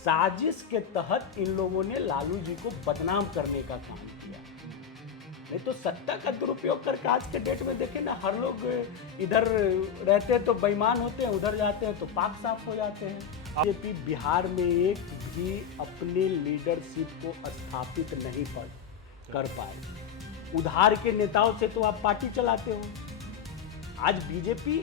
साजिश के तहत इन लोगों ने लालू जी को बदनाम करने का काम किया। नहीं तो सत्ता का दुरुपयोग करके आज के डेट में देखें ना, हर लोग इधर रहते हैं तो बेईमान होते हैं, उधर जाते हैं तो पाक साफ हो जाते हैं। बीजेपी बिहार में एक भी अपने लीडरशिप को स्थापित नहीं कर पाए। उधार के नेताओं से तो आप पार्टी चलाते हो। आज बीजेपी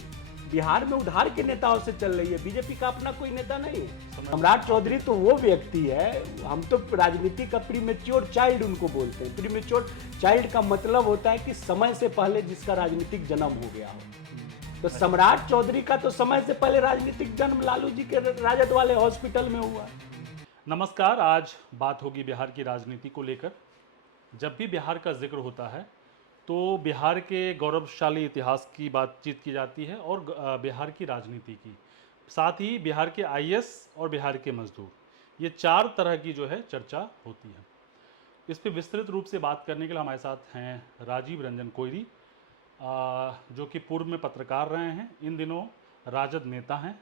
बिहार में उधार के नेताओं से चल रही है, बीजेपी का अपना कोई नेता नहीं है। सम्राट चौधरी तो वो व्यक्ति है, हम तो राजनीति का प्रीमेच्योर चाइल्ड उनको बोलते हैं। प्रीमेच्योर चाइल्ड का मतलब होता है कि समय से पहले जिसका राजनीतिक जन्म हो गया हो। तो सम्राट चौधरी का तो समय से पहले राजनीतिक जन्म लालू जी के राजद वाले हॉस्पिटल में हुआ। नमस्कार, आज बात होगी बिहार की राजनीति को लेकर। जब भी बिहार का जिक्र होता है तो बिहार के गौरवशाली इतिहास की बातचीत की जाती है और बिहार की राजनीति की, साथ ही बिहार के आईएएस और बिहार के मजदूर, ये चार तरह की जो है चर्चा होती है। इस पे विस्तृत रूप से बात करने के लिए हमारे साथ हैं राजीव रंजन कोइरी, जो कि पूर्व में पत्रकार रहे हैं, इन दिनों राजद नेता हैं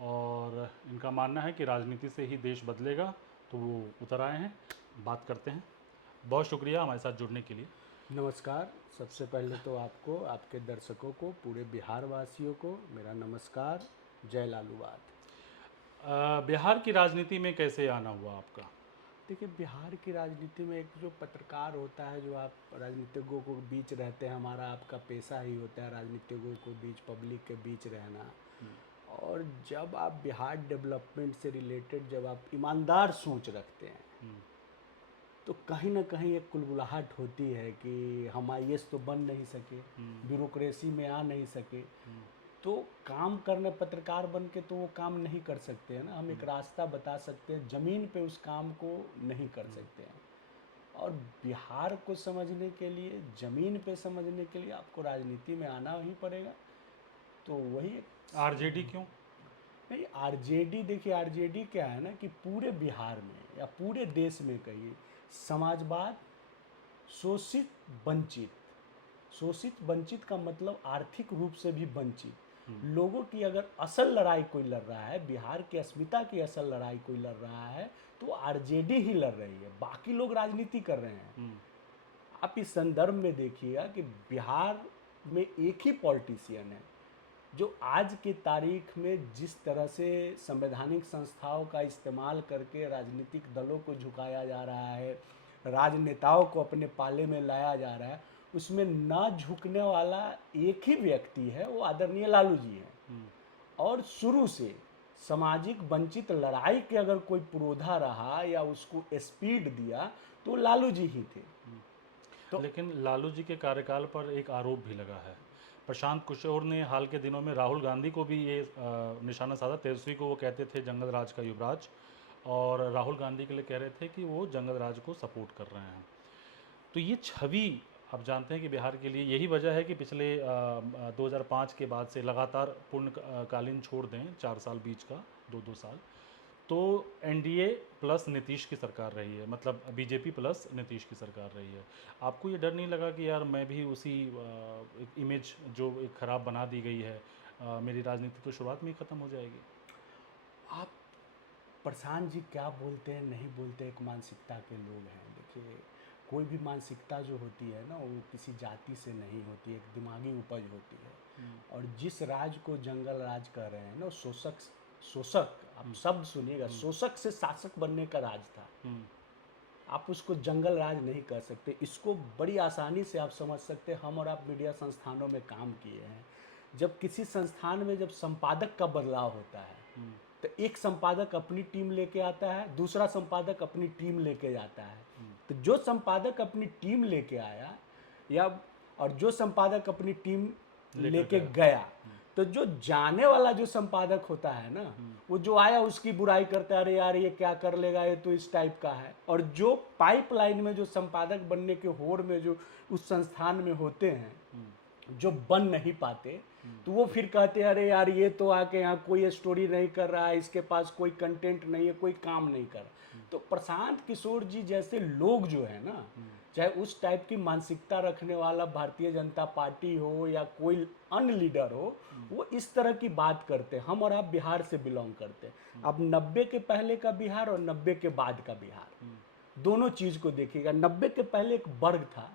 और इनका मानना है कि राजनीति से ही देश बदलेगा, तो वो उतर आए हैं। बात करते हैं। बहुत शुक्रिया हमारे साथ जुड़ने के लिए। नमस्कार। सबसे पहले तो आपको, आपके दर्शकों को, पूरे बिहार वासियों को मेरा नमस्कार। जय लालूवाद। बिहार की राजनीति में कैसे आना हुआ आपका? देखिए, बिहार की राजनीति में एक जो पत्रकार होता है, जो आप राजनीतिज्ञों को बीच रहते हैं, हमारा आपका पेशा ही होता है राजनीतिज्ञों को बीच, पब्लिक के बीच रहना। और जब आप बिहार डेवलपमेंट से रिलेटेड जब आप ईमानदार सोच रखते हैं तो कहीं ना कहीं एक कुलबुलाहट होती है कि हम आईएएस तो बन नहीं सके, ब्यूरोक्रेसी में आ नहीं सके, तो काम करने पत्रकार बन के तो वो काम नहीं कर सकते हैं ना। हम एक रास्ता बता सकते हैं, ज़मीन पे उस काम को नहीं कर सकते हैं। और बिहार को समझने के लिए, ज़मीन पे समझने के लिए आपको राजनीति में आना ही पड़ेगा। तो वही आरजेडी क्यों? नहीं, आरजेडी, देखिए आरजेडी क्या है ना कि पूरे बिहार में या पूरे देश में कहिए, समाजवाद, शोषित वंचित, शोषित वंचित का मतलब आर्थिक रूप से भी वंचित लोगों की अगर असल लड़ाई कोई लड़ रहा है, बिहार की अस्मिता की असल लड़ाई कोई लड़ रहा है, तो आरजेडी ही लड़ रही है। बाकी लोग राजनीति कर रहे हैं। आप इस संदर्भ में देखिएगा कि बिहार में एक ही पॉलिटिशियन है जो आज की तारीख में जिस तरह से संवैधानिक संस्थाओं का इस्तेमाल करके राजनीतिक दलों को झुकाया जा रहा है, राजनेताओं को अपने पाले में लाया जा रहा है, उसमें ना झुकने वाला एक ही व्यक्ति है, वो आदरणीय लालू जी हैं। और शुरू से सामाजिक वंचित लड़ाई के अगर कोई पुरोधा रहा या उसको स्पीड दिया तो लालू जी ही थे। तो लेकिन लालू जी के कार्यकाल पर एक आरोप भी लगा है। प्रशांत किशोर ने हाल के दिनों में राहुल गांधी को भी ये निशाना साधा। तेजस्वी को वो कहते थे जंगल राज का युवराज, और राहुल गांधी के लिए कह रहे थे कि वो जंगल राज को सपोर्ट कर रहे हैं। तो ये छवि आप जानते हैं कि बिहार के लिए यही वजह है कि पिछले 2005 के बाद से लगातार पूर्णकालीन छोड़ दें, 4 साल बीच का, 2-2 साल, तो एनडीए प्लस नीतीश की सरकार रही है, मतलब बीजेपी प्लस नीतीश की सरकार रही है। आपको ये डर नहीं लगा कि यार मैं भी उसी एक इमेज जो एक ख़राब बना दी गई है, मेरी राजनीति तो शुरुआत में ही ख़त्म हो जाएगी? आप प्रशांत जी क्या बोलते हैं, नहीं बोलते, एक मानसिकता के लोग हैं। देखिए, कोई भी मानसिकता जो होती है ना, वो किसी जाति से नहीं होती, एक दिमागी उपज होती है। और जिस राज को जंगल राज कह रहे हैं ना, शोषक, शोषक, आप शब्द सुनिएगा, शोषक से शासक बनने का राज था। आप उसको जंगल राज नहीं कह सकते। इसको बड़ी आसानी से आप समझ सकते हैं। हम और आप मीडिया संस्थानों में काम किए हैं। जब किसी संस्थान में जब संपादक का बदलाव होता है तो एक संपादक अपनी टीम लेके आता है, दूसरा संपादक अपनी टीम लेके जाता है। तो जो संपादक अपनी टीम लेके आया या और जो संपादक अपनी टीम लेके गया, तो जो जाने वाला जो संपादक होता है ना, वो जो आया उसकी बुराई करता है, अरे यार ये क्या कर लेगा, ये तो इस टाइप का है। और जो पाइपलाइन में जो संपादक बनने के होड़ में जो उस संस्थान में होते हैं, जो बन नहीं पाते, तो वो फिर कहते हैं अरे यार ये तो आके यहाँ कोई स्टोरी नहीं कर रहा है, इसके पास कोई कंटेंट नहीं है, कोई काम नहीं कर रहा। तो प्रशांत किशोर जी जैसे लोग जो है ना, चाहे उस टाइप की मानसिकता रखने वाला भारतीय जनता पार्टी हो या कोई अन्य लीडर हो, वो इस तरह की बात करते हैं। हम और आप बिहार से बिलोंग करते हैं। अब 90 के पहले का बिहार और 90 के बाद का बिहार, दोनों चीज़ को देखिएगा। 90 के पहले एक वर्ग था,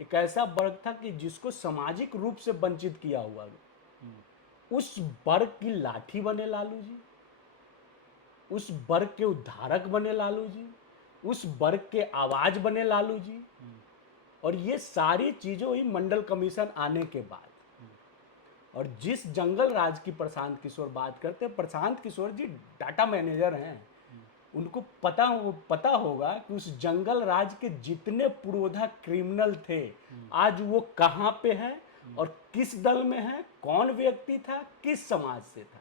एक ऐसा वर्ग था कि जिसको सामाजिक रूप से वंचित किया हुआ, उस वर्ग की लाठी बने लालू जी, उस वर्ग के उद्धारक बने लालू जी, उस वर्ग के आवाज बने लालू जी। और ये सारी चीज़ों ही मंडल कमीशन आने के बाद, और जिस जंगल राज की प्रशांत किशोर बात करते हैं, प्रशांत किशोर जी डाटा मैनेजर हैं। उनको पता होगा कि उस जंगल राज के जितने पुरोधा क्रिमिनल थे, आज वो कहाँ पे है और किस दल में है, कौन व्यक्ति था, किस समाज से था।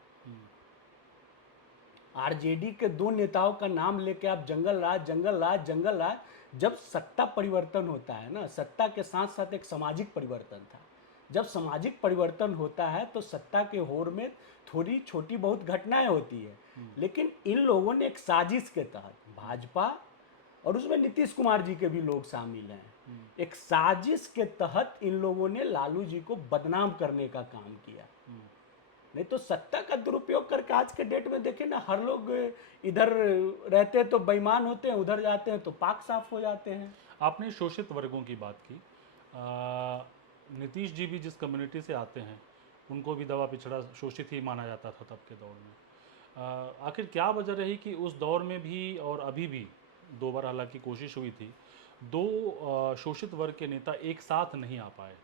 आरजेडी के दो नेताओं का नाम लेके आप जंगल राज जंगल राज जंगल राज, जब सत्ता परिवर्तन होता है ना, सत्ता के साथ साथ एक सामाजिक परिवर्तन था। जब सामाजिक परिवर्तन होता है तो सत्ता के होड़ में थोड़ी छोटी बहुत घटनाएं होती है, लेकिन इन लोगों ने एक साजिश के तहत, भाजपा और उसमें नीतीश कुमार जी के भी लोग शामिल हैं, एक साजिश के तहत इन लोगों ने लालू जी को बदनाम करने का काम किया। नहीं तो सत्ता का दुरुपयोग करके आज के डेट में देखें ना, हर लोग इधर रहते हैं तो बेईमान होते हैं, उधर जाते हैं तो पाक साफ हो जाते हैं। आपने शोषित वर्गों की बात की। नीतीश जी भी जिस कम्युनिटी से आते हैं उनको भी दबा पिछड़ा शोषित ही माना जाता था तब के दौर में। आखिर क्या वजह रही कि उस दौर में भी और अभी भी, दो बार हालांकि कोशिश हुई थी, दो शोषित वर्ग के नेता एक साथ नहीं आ पाए?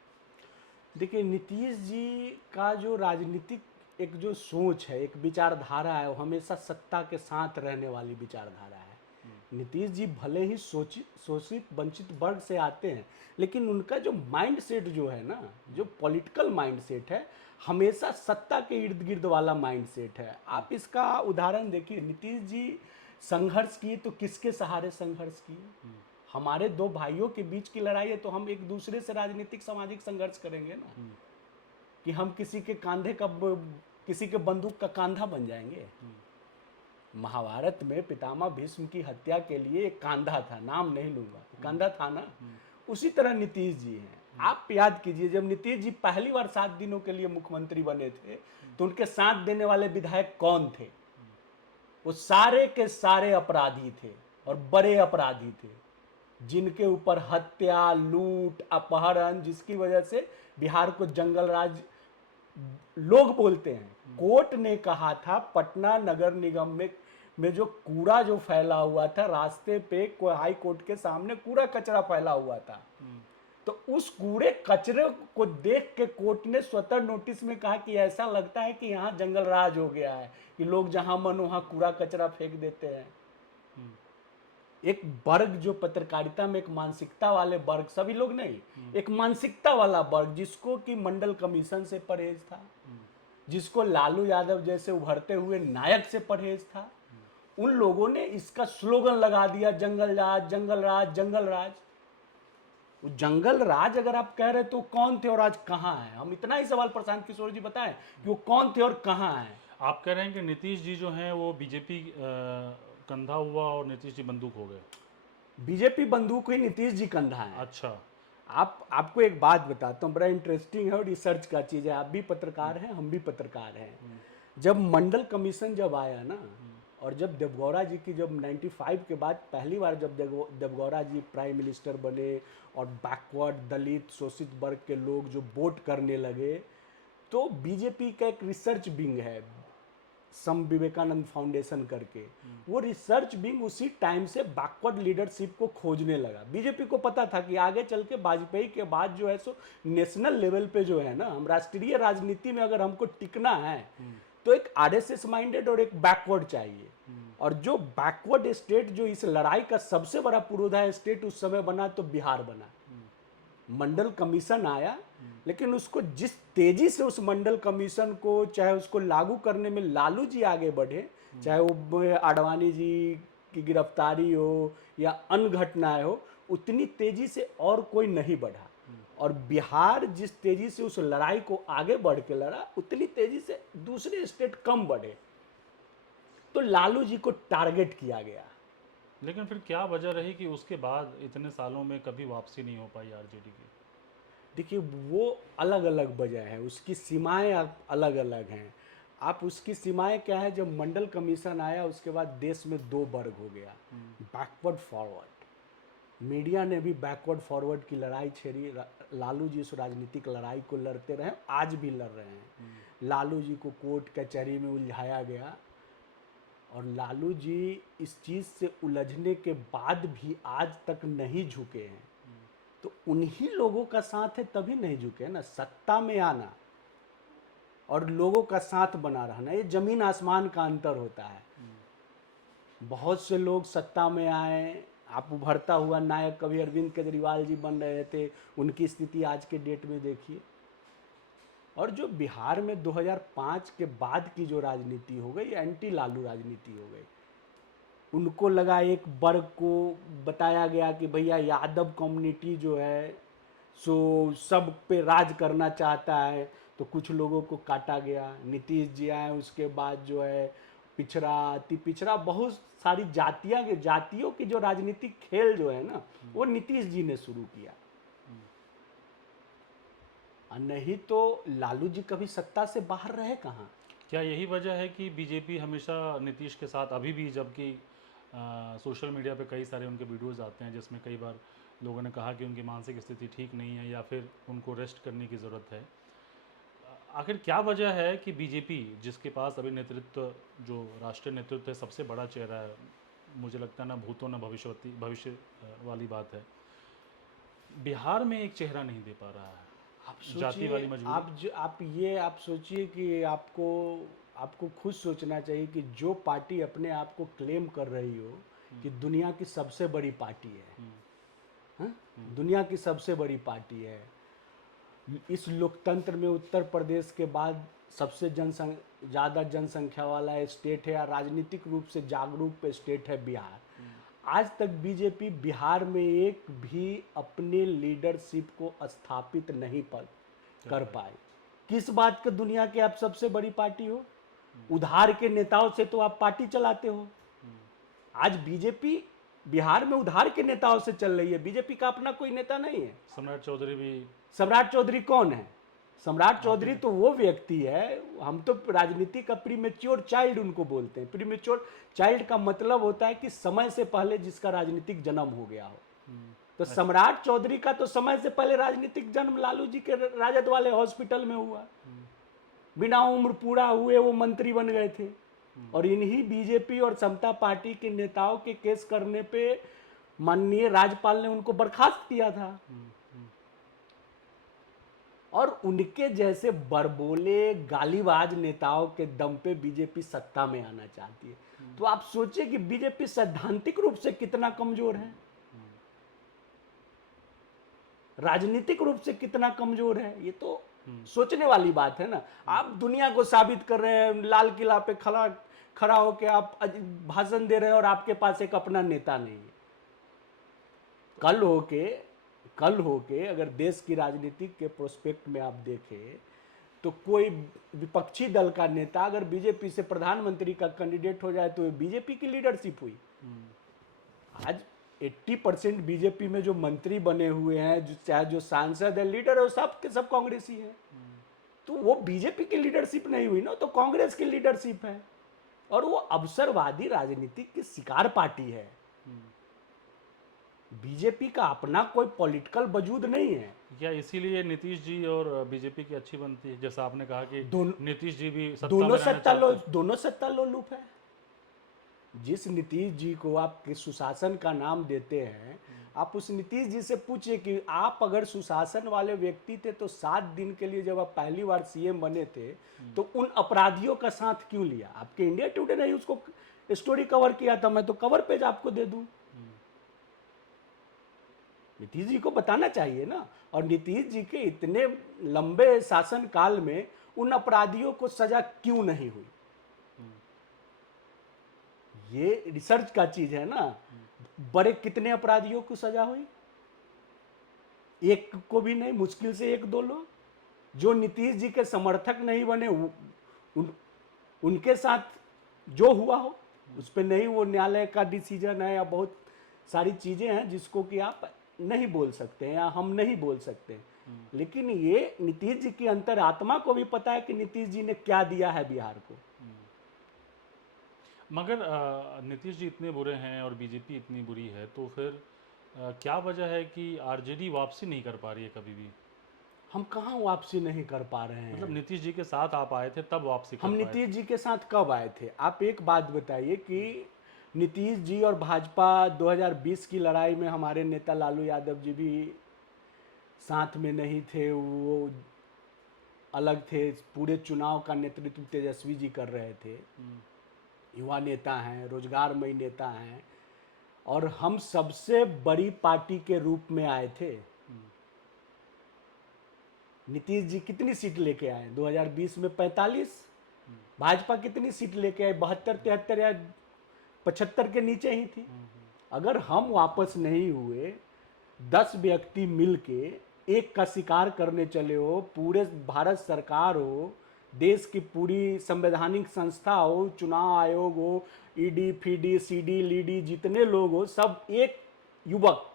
देखिए, नीतीश जी का जो राजनीतिक एक जो सोच है, एक विचारधारा है, वो हमेशा सत्ता के साथ रहने वाली विचारधारा है। नीतीश जी भले ही शोषित वंचित वर्ग से आते हैं, लेकिन उनका जो माइंड सेट जो है ना, जो पॉलिटिकल माइंड सेट है, हमेशा सत्ता के इर्द गिर्द वाला माइंड सेट है। आप इसका उदाहरण देखिए, नीतीश जी संघर्ष किए तो किसके सहारे संघर्ष किए? हमारे दो भाइयों के बीच की लड़ाई है तो हम एक दूसरे से राजनीतिक सामाजिक संघर्ष करेंगे ना, कि हम किसी के कांधे का, किसी के बंदूक का कांधा बन जाएंगे। महाभारत में पितामह भीष्म की हत्या के लिए एक कांधा था, नाम नहीं लूंगा, कांधा था ना। उसी तरह नीतीश जी हैं। आप याद कीजिए, जब नीतीश जी पहली बार 7 दिनों के लिए मुख्यमंत्री बने थे, तो उनके साथ देने वाले विधायक कौन थे? वो सारे के सारे अपराधी थे, और बड़े अपराधी थे, जिनके ऊपर हत्या, लूट, अपहरण, जिसकी वजह से बिहार को जंगल राज लोग बोलते हैं। कोर्ट ने कहा था पटना नगर निगम में जो कूड़ा जो फैला हुआ था रास्ते पे, कोई हाई कोर्ट के सामने कूड़ा कचरा फैला हुआ था, तो उस कूड़े कचरे को देख के कोर्ट ने स्वतः नोटिस में कहा कि ऐसा लगता है कि यहाँ जंगल राज हो गया है, कि लोग जहां मन वहां कूड़ा कचरा फेंक देते हैं। एक वर्ग जो पत्रकारिता में एक मानसिकता वाले वर्ग, सभी लोग नहीं, एक मानसिकता वाला वर्ग, जिसको कि मंडल कमीशन से परहेज था, जिसको लालू यादव जैसे उभरते हुए नायक से परहेज था, उन लोगों ने इसका स्लोगन लगा दिया, जंगल राज जंगल राज जंगल राज। जंगल राज अगर आप कह रहे तो कौन थे और आज कहां है? हम इतना ही सवाल प्रशांत किशोर जी बताएं कि वो कौन थे और कहां है। आप कह रहे हैं कि नीतीश जी जो हैं वो बीजेपी कंधा हुआ और नीतीश जी बंदूक हो गए? बीजेपी बंदूक हुई, नीतीश जी कंधा है। अच्छा। आपको एक बात बताता हूँ, बड़ा इंटरेस्टिंग है और रिसर्च का चीज़ है। आप भी पत्रकार हैं, हम भी पत्रकार हैं। जब मंडल कमीशन जब आया ना, और जब देवगौड़ा जी की, जब 95 के बाद पहली बार जब देवगौड़ा जी प्राइम मिनिस्टर बने और बैकवर्ड दलित शोषित वर्ग के लोग जो वोट करने लगे, तो बीजेपी का एक रिसर्च विंग है, सम विवेकानंद फाउंडेशन करके, वो रिसर्च विंग उसी टाइम से बैकवर्ड लीडरशिप को खोजने लगा। बीजेपी को पता था कि आगे चल के वाजपेयी के बाद जो है सो नेशनल लेवल पे जो है ना, हम राष्ट्रीय राजनीति में अगर हमको टिकना है तो एक आरएसएस माइंडेड और एक बैकवर्ड चाहिए। और जो बैकवर्ड स्टेट, जो इस लड़ाई का सबसे बड़ा पुरोधा स्टेट उस समय बना तो बिहार बना। मंडल कमीशन आया, लेकिन उसको जिस तेजी से उस मंडल कमीशन को, चाहे उसको लागू करने में लालू जी आगे बढ़े, चाहे वो आडवाणी जी की गिरफ्तारी हो या अन्य घटनाएं हो, उतनी तेजी से और कोई नहीं बढ़ा। और बिहार जिस तेजी से उस लड़ाई को आगे बढ़ के लड़ा, उतनी तेजी से दूसरे स्टेट कम बढ़े, तो लालू जी को टारगेट किया गया। लेकिन फिर क्या वजह रही कि उसके बाद इतने सालों में कभी वापसी नहीं हो पाई आरजेडी की? देखिए, वो अलग अलग वजह है, उसकी सीमाएं अलग अलग हैं। आप उसकी सीमाएं क्या है, जब मंडल कमीशन आया उसके बाद देश में दो वर्ग हो गया, बैकवर्ड फॉरवर्ड। मीडिया ने भी बैकवर्ड फॉरवर्ड की लड़ाई छेड़ी। लालू जी उस राजनीतिक लड़ाई को लड़ते रहे, आज भी लड़ रहे हैं। लालू जी को कोर्ट कचहरी में उलझाया गया, और लालू जी इस चीज़ से उलझने के बाद भी आज तक नहीं झुके हैं। तो उन्हीं लोगों का साथ है तभी नहीं झुके ना। सत्ता में आना और लोगों का साथ बना रहना, ये जमीन आसमान का अंतर होता है। बहुत से लोग सत्ता में आए, आप उभरता हुआ नायक कभी अरविंद केजरीवाल जी बन रहे थे, उनकी स्थिति आज के डेट में देखिए। और जो बिहार में 2005 के बाद की जो राजनीति हो गई, एंटी लालू राजनीति हो गई। उनको लगा, एक वर्ग को बताया गया कि भैया यादव कम्युनिटी जो है सो सब पे राज करना चाहता है, तो कुछ लोगों को काटा गया। नीतीश जी आए, उसके बाद जो है पिछड़ा, अति पिछड़ा, बहुत सारी जातियों की जो राजनीतिक खेल जो है ना, वो नीतीश जी ने शुरू किया। और नहीं तो लालू जी कभी सत्ता से बाहर रहे कहाँ। क्या यही वजह है कि बीजेपी हमेशा नीतीश के साथ अभी भी, जबकि सोशल मीडिया पे कई सारे उनके वीडियोस आते हैं जिसमें कई बार लोगों ने कहा कि उनकी मानसिक स्थिति ठीक नहीं है या फिर उनको रेस्ट करने की ज़रूरत है? आखिर क्या वजह है कि बीजेपी, जिसके पास अभी नेतृत्व, जो राष्ट्रीय नेतृत्व है, सबसे बड़ा चेहरा है, मुझे लगता है ना भूतो ना भविष्य वाली बात है, बिहार में एक चेहरा नहीं दे पा रहा है? आप जाति वाली सोचिए, मजबूरी? आप सोचिए कि आपको खुद सोचना चाहिए कि जो पार्टी अपने आप को क्लेम कर रही हो कि दुनिया की सबसे बड़ी पार्टी है, हाँ? दुनिया की सबसे बड़ी पार्टी है, इस लोकतंत्र में उत्तर प्रदेश के बाद सबसे ज़्यादा जनसंख्या वाला स्टेट है, या राजनीतिक रूप से जागरूक स्टेट है बिहार। आज तक बीजेपी बिहार में एक भी अपने लीडरशिप को स्थापित नहीं कर पाई। किस बात का दुनिया के आप सबसे बड़ी पार्टी हो? उधार के नेताओं से तो आप पार्टी चलाते हो। आज बीजेपी बिहार में उधार के नेताओं से चल रही है, बीजेपी का अपना कोई नेता नहीं है। सम्राट चौधरी भी। सम्राट चौधरी कौन है? सम्राट चौधरी तो वो व्यक्ति है, हम तो राजनीति का प्रीमेच्योर चाइल्ड उनको बोलते हैं। प्रीमेच्योर चाइल्ड का मतलब होता है कि समय से पहले जिसका राजनीतिक जन्म हो गया हो। तो सम्राट चौधरी का तो समय से पहले राजनीतिक जन्म लालू जी के राजद वाले हॉस्पिटल में हुआ। बिना उम्र पूरा हुए वो मंत्री बन गए थे, और इन्हीं बीजेपी और समता पार्टी के नेताओं के केस करने पे माननीय राज्यपाल ने उनको बर्खास्त किया था। और उनके जैसे बड़बोले गालीबाज नेताओं के दम पे बीजेपी सत्ता में आना चाहती है। तो आप सोचिए कि बीजेपी सैद्धांतिक रूप से कितना कमजोर है, राजनीतिक रूप से कितना कमजोर है। ये तो सोचने वाली बात है ना। आप दुनिया को साबित कर रहे हैं, लाल किला पे खड़ा होकर आप भाषण दे रहे हैं, और आपके पास एक अपना नेता नहीं है। कल होके अगर देश की राजनीति के प्रोस्पेक्ट में आप देखें, तो कोई विपक्षी दल का नेता अगर बीजेपी से प्रधानमंत्री का कैंडिडेट हो जाए तो बीजेपी की लीडरशिप हुई। आज 80% बीजेपी में जो मंत्री बने हुए हैं, चाहे जो सांसद है, लीडर है, वो सब के सब कांग्रेसी है। तो वो बीजेपी की लीडरशिप नहीं हुई ना, तो कांग्रेस की लीडरशिप है। और वो अवसरवादी राजनीति की शिकार पार्टी है। बीजेपी का अपना कोई पॉलिटिकल वजूद नहीं है। क्या इसीलिए नीतीश जी और बीजेपी की अच्छी बनती है? जैसा आपने कहा कि नीतीश जी भी सत्ता में रहना चाहते। दोनों सत्ता लोलुप है। जिस नीतीश जी को आप सुशासन का नाम देते हैं, आप उस नीतीश जी से पूछिए कि आप अगर सुशासन वाले व्यक्ति थे तो 7 दिन के लिए जब आप पहली बार सीएम बने थे, तो उन अपराधियों का साथ क्यों लिया? आपके इंडिया टुडे ने उसको स्टोरी कवर किया था, मैं तो कवर पेज आपको दे दूं। नीतीश जी को बताना चाहिए ना। और नीतीश जी के इतने लंबे शासन काल में उन अपराधियों को सजा क्यों नहीं हुई? ये रिसर्च का चीज है ना। बड़े कितने अपराधियों को सजा हुई? एक को भी नहीं, मुश्किल से एक दो लोग जो नीतीश जी के समर्थक नहीं बने, उनके साथ जो हुआ हो उस पर नहीं, वो न्यायालय का डिसीजन है या बहुत सारी चीजें हैं जिसको कि आप नहीं बोल सकते हैं या हम नहीं बोल सकते हैं। लेकिन ये नीतीश जी की अंतरात्मा को भी पता है कि नीतीश जी ने क्या दिया है बिहार को। मगर नीतीश जी इतने बुरे हैं और बीजेपी इतनी बुरी है, तो फिर क्या वजह है कि आरजेडी वापसी नहीं कर पा रही है कभी भी? हम कहाँ वापसी नहीं कर पा रहे हैं? मतलब नीतीश जी के साथ आप आए थे तब वापसी कर हम पाए नीतीश जी के साथ कब आए थे? आप एक बात बताइए कि नीतीश जी और भाजपा 2020 की लड़ाई में हमारे नेता लालू यादव जी भी साथ में नहीं थे, वो अलग थे। पूरे चुनाव का नेतृत्व तेजस्वी जी कर रहे थे। युवा नेता हैं, रोजगारमयी नेता हैं, और हम सबसे बड़ी पार्टी के रूप में आए थे। नीतीश जी कितनी सीट लेके आए 2020 में? 45। भाजपा कितनी सीट लेके आए? 72, 73 या 75 के नीचे ही थी। अगर हम वापस नहीं हुए, 10 व्यक्ति मिलके एक का शिकार करने चले हो, पूरे भारत सरकार हो, देश की पूरी संवैधानिक संस्था हो, चुनाव आयोग हो, ईडी फीडी सीडी लीडी जितने लोग हो, सब एक युवक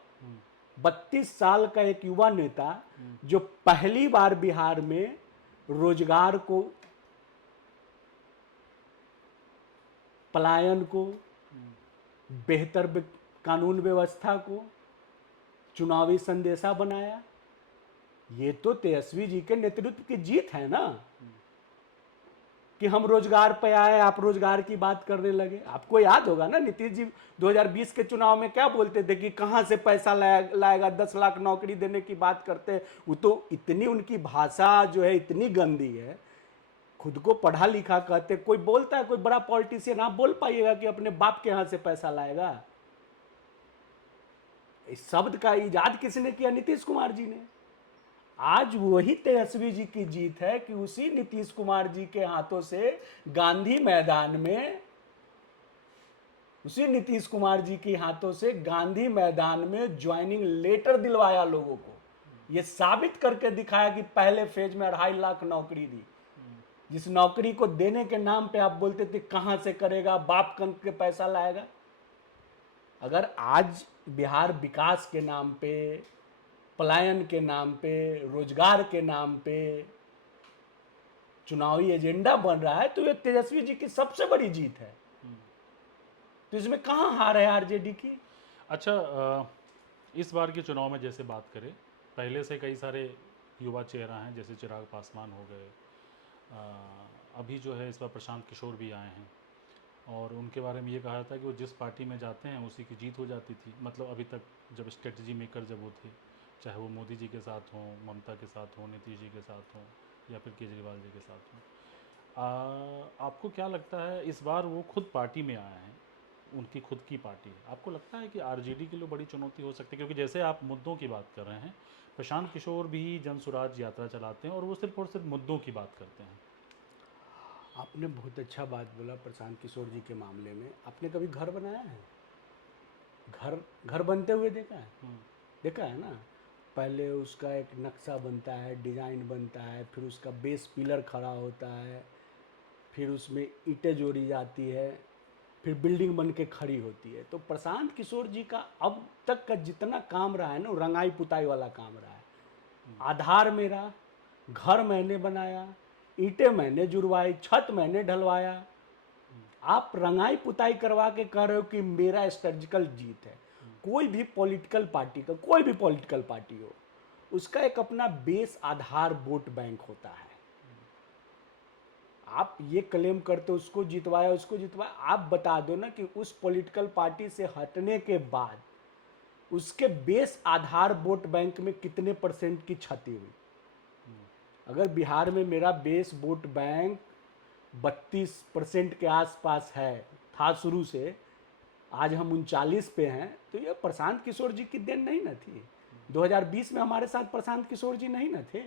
32 साल का एक युवा नेता जो पहली बार बिहार में रोजगार को, पलायन को, बेहतर कानून व्यवस्था को चुनावी संदेशा बनाया। ये तो तेजस्वी जी के नेतृत्व की जीत है ना, कि हम रोजगार पे आए, आप रोजगार की बात करने लगे। आपको याद होगा ना नीतीश जी 2020 के चुनाव में क्या बोलते थे कि कहां से पैसा लाएगा, 10 लाख नौकरी देने की बात करते। वो तो इतनी उनकी भाषा जो है इतनी गंदी है, खुद को पढ़ा लिखा कहते। कोई बोलता है, कोई बड़ा पॉलिटिशियन, आप बोल पाइएगा कि अपने बाप के यहां से पैसा लाएगा? इस शब्द का इजाद किसने किया? नीतीश कुमार जी ने। आज वही तेजस्वी जी की जीत है कि उसी नीतीश कुमार जी के हाथों से गांधी मैदान में, उसी नीतीश कुमार जी के हाथों से गांधी मैदान में ज्वाइनिंग लेटर दिलवाया लोगों को। यह साबित करके दिखाया कि पहले फेज में 2.5 लाख नौकरी दी। जिस नौकरी को देने के नाम पे आप बोलते थे कहां से करेगा, बाप कंक के पैसा लाएगा। अगर आज बिहार विकास के नाम पे, पलायन के नाम पे, रोजगार के नाम पे चुनावी एजेंडा बन रहा है, तो ये तेजस्वी जी की सबसे बड़ी जीत है। तो इसमें कहां हार है आरजेडी की? अच्छा, इस बार के चुनाव में जैसे बात करें, पहले से कई सारे युवा चेहरा हैं, जैसे चिराग पासवान हो गए, अभी जो है इस बार प्रशांत किशोर भी आए हैं, और उनके बारे में ये कहा था कि वो जिस पार्टी में जाते हैं उसी की जीत हो जाती थी। मतलब अभी तक जब स्ट्रेटजी मेकर जब वो थे, चाहे वो मोदी जी के साथ हों, ममता के साथ हों, नीतीश जी के साथ हों, या फिर केजरीवाल जी के साथ हों, आपको क्या लगता है इस बार वो खुद पार्टी में आए हैं, उनकी खुद की पार्टी है, आपको लगता है कि आरजेडी के लिए बड़ी चुनौती हो सकती है? क्योंकि जैसे आप मुद्दों की बात कर रहे हैं, प्रशांत किशोर भी जन स्वराज यात्रा चलाते हैं और वो सिर्फ और सिर्फ मुद्दों की बात करते हैं। आपने बहुत अच्छा बात बोला प्रशांत किशोर जी के मामले में। आपने कभी घर बनाया है? घर बनते हुए देखा है? देखा है ना? पहले उसका एक नक्शा बनता है, डिज़ाइन बनता है, फिर उसका बेस पिलर खड़ा होता है, फिर उसमें ईंटें जोड़ी जाती है, फिर बिल्डिंग बन के खड़ी होती है। तो प्रशांत किशोर जी का अब तक का जितना काम रहा है ना, रंगाई पुताई वाला काम रहा है। आधार मेरा, घर मैंने बनाया, ईंटें मैंने जुड़वाई, छत मैंने ढलवाया। आप रंगाई पुताई करवा के कह रहे हो कि मेरा स्ट्रेटजिकल जीत है। कोई भी पॉलिटिकल पार्टी का, कोई भी पॉलिटिकल पार्टी हो, उसका एक अपना बेस आधार वोट बैंक होता है। आप ये क्लेम करते हो उसको जितवाया, उसको जितवाया, आप बता दो ना कि उस पॉलिटिकल पार्टी से हटने के बाद उसके बेस आधार वोट बैंक में कितने % की क्षति हुई। अगर बिहार में मेरा बेस वोट बैंक 32% के आसपास है, था शुरू से, आज हम 39 पे हैं, तो ये प्रशांत किशोर जी की देन नहीं न थी। 2020 में हमारे साथ प्रशांत किशोर जी नहीं न थे।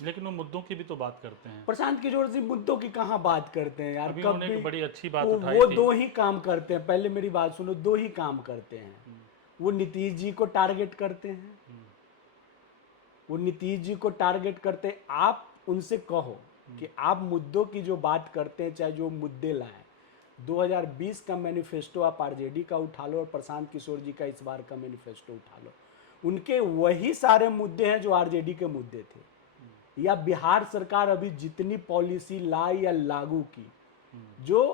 लेकिन वो मुद्दों की भी तो बात करते हैं। प्रशांत किशोर जी मुद्दों की कहाँ बात करते हैं यार? अभी कब उन्होंने भी एक बड़ी अच्छी बात वो उठाई वो थी। 2 ही काम करते हैं। पहले मेरी बात सुनो, 2 ही काम करते हैं। वो नीतीश जी को टारगेट करते हैं, वो नीतीश जी को टारगेट करते हैं। आप उनसे कहो कि आप मुद्दों की जो बात करते हैं, चाहे जो मुद्दे लाएं, 2020 का मैनिफेस्टो आप आरजेडी का उठा लो और प्रशांत किशोर जी का इस बार का मैनिफेस्टो उठा लो, उनके वही सारे मुद्दे हैं जो आरजेडी के मुद्दे थे। या बिहार सरकार अभी जितनी पॉलिसी लाई या लागू की, जो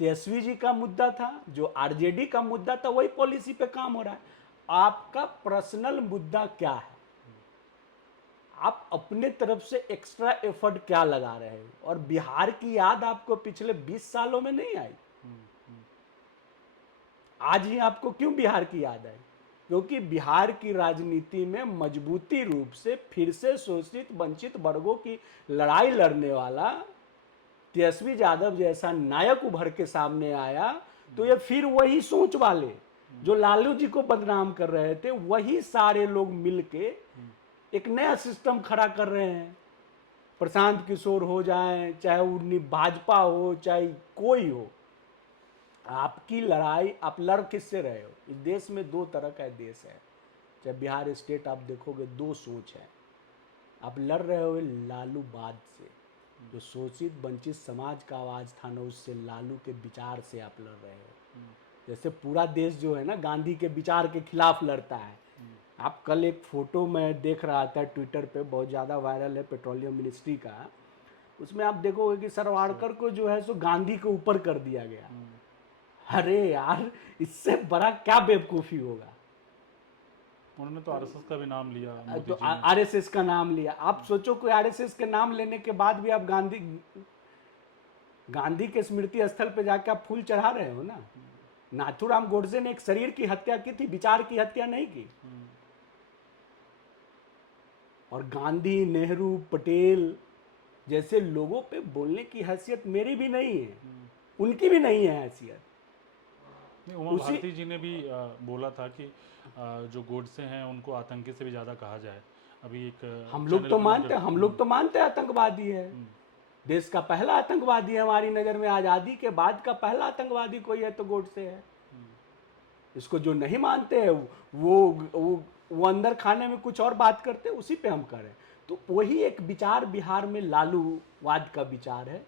तेजस्वी जी का मुद्दा था, जो आरजेडी का मुद्दा था, वही पॉलिसी पे काम हो रहा है। आपका पर्सनल मुद्दा क्या है? आप अपने तरफ से एक्स्ट्रा एफर्ट क्या लगा रहे हो? और बिहार की याद आपको पिछले 20 सालों में नहीं आई, आज ही आपको क्यों बिहार की याद आई? क्योंकि बिहार की राजनीति में मजबूती रूप से फिर से शोषित वंचित वर्गों की लड़ाई लड़ने वाला तेजस्वी यादव जैसा नायक उभर के सामने आया, तो ये फिर वही सोच वाले जो लालू जी को बदनाम कर रहे थे, वही सारे लोग मिलके एक नया सिस्टम खड़ा कर रहे हैं। प्रशांत किशोर हो जाए, चाहे उन्हीं भाजपा हो, चाहे कोई हो, आपकी लड़ाई आप लड़ किससे रहे हो? इस देश में दो तरह का देश है, चाहे बिहार स्टेट आप देखोगे, दो सोच है। आप लड़ रहे हो लालूवाद से, जो शोषित वंचित समाज का आवाज था ना, उससे, लालू के विचार से आप लड़ रहे हो। जैसे पूरा देश जो है ना गांधी के विचार के खिलाफ लड़ता है। आप कल एक फोटो में देख रहा था ट्विटर पे, बहुत ज़्यादा वायरल है, पेट्रोलियम मिनिस्ट्री का। उसमें आप देखोगे कि सरवाड़कर को जो है सो गांधी के ऊपर कर दिया गया। अरे यार, इससे बड़ा क्या बेवकूफ़ी होगा? उन्होंने तो आरएसएस का भी नाम लिया, मोदी तो जी ने। आरएसएस का नाम लिया। आप सोचो कि आरएसएस के नाम लेने के बाद भी आप गांधी के स्मृति स्थल पे जाके आप फूल चढ़ा रहे हो ना। नाथूराम गोडसे ने एक शरीर की हत्या की थी, विचार की हत्या नहीं की। और गांधी, नेहरू, पटेल जैसे लोगों पे बोलने की हैसियत मेरी भी नहीं है, उनकी भी नहीं है हैसियत। नहीं, उमा भारती जी ने भी बोला था कि जो गोडसे हैं उनको आतंकी से भी ज़्यादा कहा जाए। अभी एक हम लोग तो मानते हैं, हम लोग तो मानते हैं आतंकवादी है, देश का पहला आतंकवादी है हमारी नज़र में। आज़ादी के बाद का पहला आतंकवादी कोई है तो गोडसे है। इसको जो नहीं मानते हैं वो अंदर खाने में कुछ और बात करते हैं, उसी पे हम करें। तो वही एक विचार बिहार में लालूवाद का विचार है।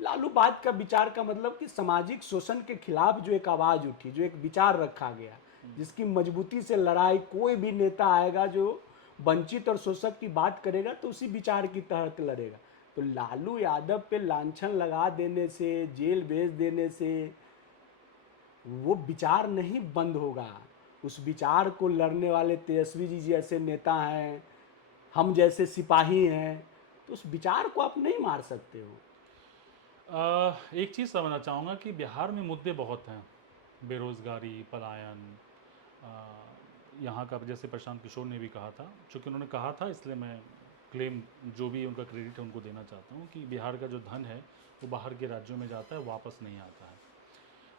लालूवाद का विचार का मतलब कि सामाजिक शोषण के खिलाफ जो एक आवाज़ उठी, जो एक विचार रखा गया, जिसकी मजबूती से लड़ाई, कोई भी नेता आएगा जो वंचित और शोषक की बात करेगा तो उसी विचार की तहत लड़ेगा। तो लालू यादव पे लांछन लगा देने से, जेल भेज देने से वो विचार नहीं बंद होगा। उस विचार को लड़ने वाले तेजस्वी जी जैसे नेता हैं, हम जैसे सिपाही हैं, तो उस विचार को आप नहीं मार सकते हो। एक चीज़ समझना चाहूँगा कि बिहार में मुद्दे बहुत हैं, बेरोज़गारी, पलायन, यहाँ का, जैसे प्रशांत किशोर ने भी कहा था, चूँकि उन्होंने कहा था इसलिए मैं क्लेम, जो भी उनका क्रेडिट है उनको देना चाहता हूँ, कि बिहार का जो धन है वो बाहर के राज्यों में जाता है, वापस नहीं आता है।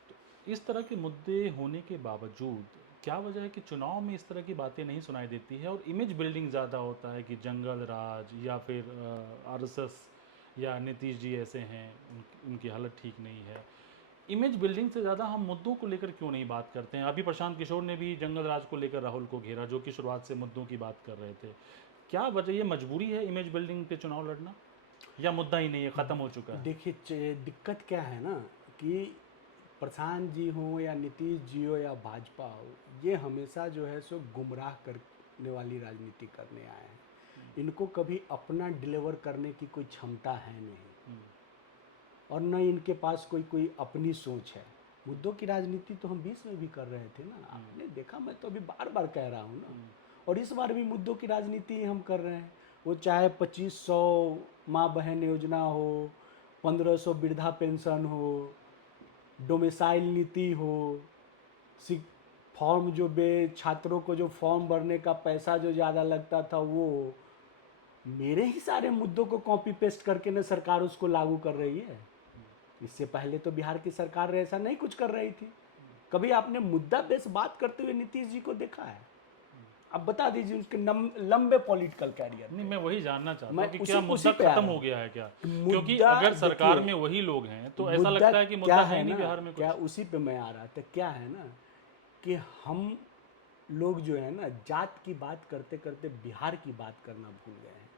तो इस तरह के मुद्दे होने के बावजूद क्या वजह है कि चुनाव में इस तरह की बातें नहीं सुनाई देती है और इमेज बिल्डिंग ज़्यादा होता है कि जंगल राज या फिर आरएसएस या नीतीश जी ऐसे हैं, उनकी हालत ठीक नहीं है। इमेज बिल्डिंग से ज़्यादा हम मुद्दों को लेकर क्यों नहीं बात करते हैं? अभी प्रशांत किशोर ने भी जंगल राज को लेकर राहुल को घेरा, जो कि शुरुआत से मुद्दों की बात कर रहे थे। क्या वजह, ये मजबूरी है इमेज बिल्डिंग पे चुनाव लड़ना, या मुद्दा ही नहीं है, ख़त्म हो चुका है? देखिए, दिक्कत क्या है ना कि प्रशांत जी हो या नीतीश जी हो या भाजपा हो, ये हमेशा जो है सो गुमराह करने वाली राजनीति करने आए हैं। इनको कभी अपना डिलीवर करने की कोई क्षमता है नहीं, और न इनके पास कोई अपनी सोच है। मुद्दों की राजनीति तो हम 20 में भी कर रहे थे ना, आपने देखा। मैं तो अभी बार बार कह रहा हूँ ना, और इस बार भी मुद्दों की राजनीति हम कर रहे हैं। वो चाहे 2500 माँ बहन योजना हो, 1500 वृद्धा पेंशन हो, डोमिसाइल नीति हो, फॉर्म जो छात्रों को जो फॉर्म भरने का पैसा जो ज़्यादा लगता था वो हो। मेरे ही सारे मुद्दों को कॉपी पेस्ट करके ना सरकार उसको लागू कर रही है। इससे पहले तो बिहार की सरकार ऐसा नहीं कुछ कर रही थी। कभी आपने मुद्दा बेस बात करते हुए नीतीश जी को देखा है? अब बता दीजिए उसके लंबे पॉलिटिकल कैरियर। नहीं, मैं वही जानना चाहता मैं हूँ कि उसी- क्या उसी मुद्दा पे आ खत्म रहा हो हूँ। गया है क्या? मुद्दा क्योंकि अगर सरकार देखिए, में वही लोग हैं तो ऐसा मुद्दा लगता है कि मुद्दा क्या है है नहीं ना, बिहार में कुछ। क्या उसी पे मैं आ रहा था। क्या है ना कि हम लोग जो है ना जात की बात करते करते बिहार की बात करना भूल गए हैं।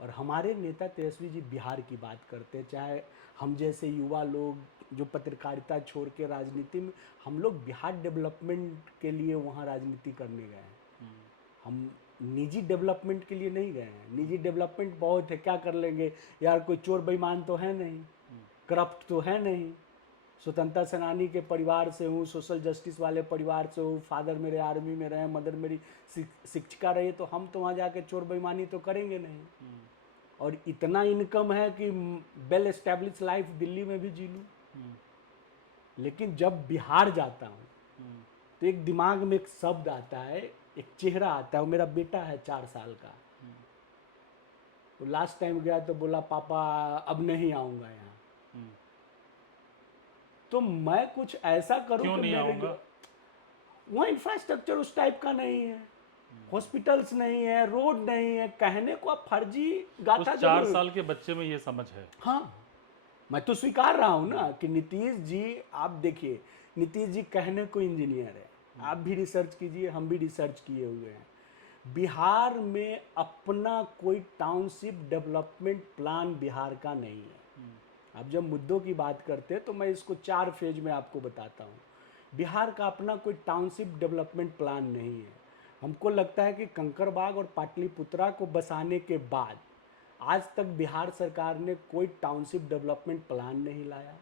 और हमारे नेता तेजस्वी जी बिहार की बात करते हैं, चाहे हम जैसे युवा लोग जो पत्रकारिता छोड़ के राजनीति में, हम लोग बिहार डेवलपमेंट के लिए वहाँ राजनीति करने गए हैं। हम निजी डेवलपमेंट के लिए नहीं गए हैं। निजी डेवलपमेंट बहुत है, क्या कर लेंगे यार, कोई चोर बेईमान तो है नहीं, करप्ट तो है नहीं, स्वतंत्रता सेनानी के परिवार से हूँ, सोशल जस्टिस वाले परिवार से हूँ, फादर मेरे आर्मी में रहे, मदर मेरी शिक्षिका रही, तो हम तो वहाँ जाके चोर बेईमानी तो करेंगे नहीं। और इतना इनकम है कि वेल एस्टेब्लिश लाइफ दिल्ली में भी जी लूँ। लेकिन जब बिहार जाता हूँ तो एक दिमाग में एक शब्द आता है, एक चेहरा आता है, वो मेरा बेटा है 4 साल का। वो लास्ट टाइम गया तो बोला पापा अब नहीं आऊँगा यहाँ। तो मैं कुछ ऐसा करूँ क्यों कि नहीं मेरे आऊँगा? वहाँ इंफ्रास्ट्रक्चर उस टाइप का नहीं है, हॉस्पिटल्स नहीं है, रोड नहीं है, कहने को आप फर्जी उस गाथा 4 जरूर। साल के बच्चे में ये समझ है। हाँ, मैं तो स्वीकार रहा हूँ ना कि नीतीश जी, आप देखिए नीतीश जी कहने को इंजीनियर है, आप भी रिसर्च कीजिए, हम भी रिसर्च किए हुए हैं। बिहार में अपना कोई टाउनशिप डेवलपमेंट प्लान बिहार का नहीं है। अब जब मुद्दों की बात करते हैं तो मैं इसको 4 फेज में आपको बताता हूँ। बिहार का अपना कोई टाउनशिप डेवलपमेंट प्लान नहीं है। हमको लगता है कि कंकड़बाग और पाटलिपुत्रा को बसाने के बाद आज तक बिहार सरकार ने कोई टाउनशिप डेवलपमेंट प्लान नहीं लाया।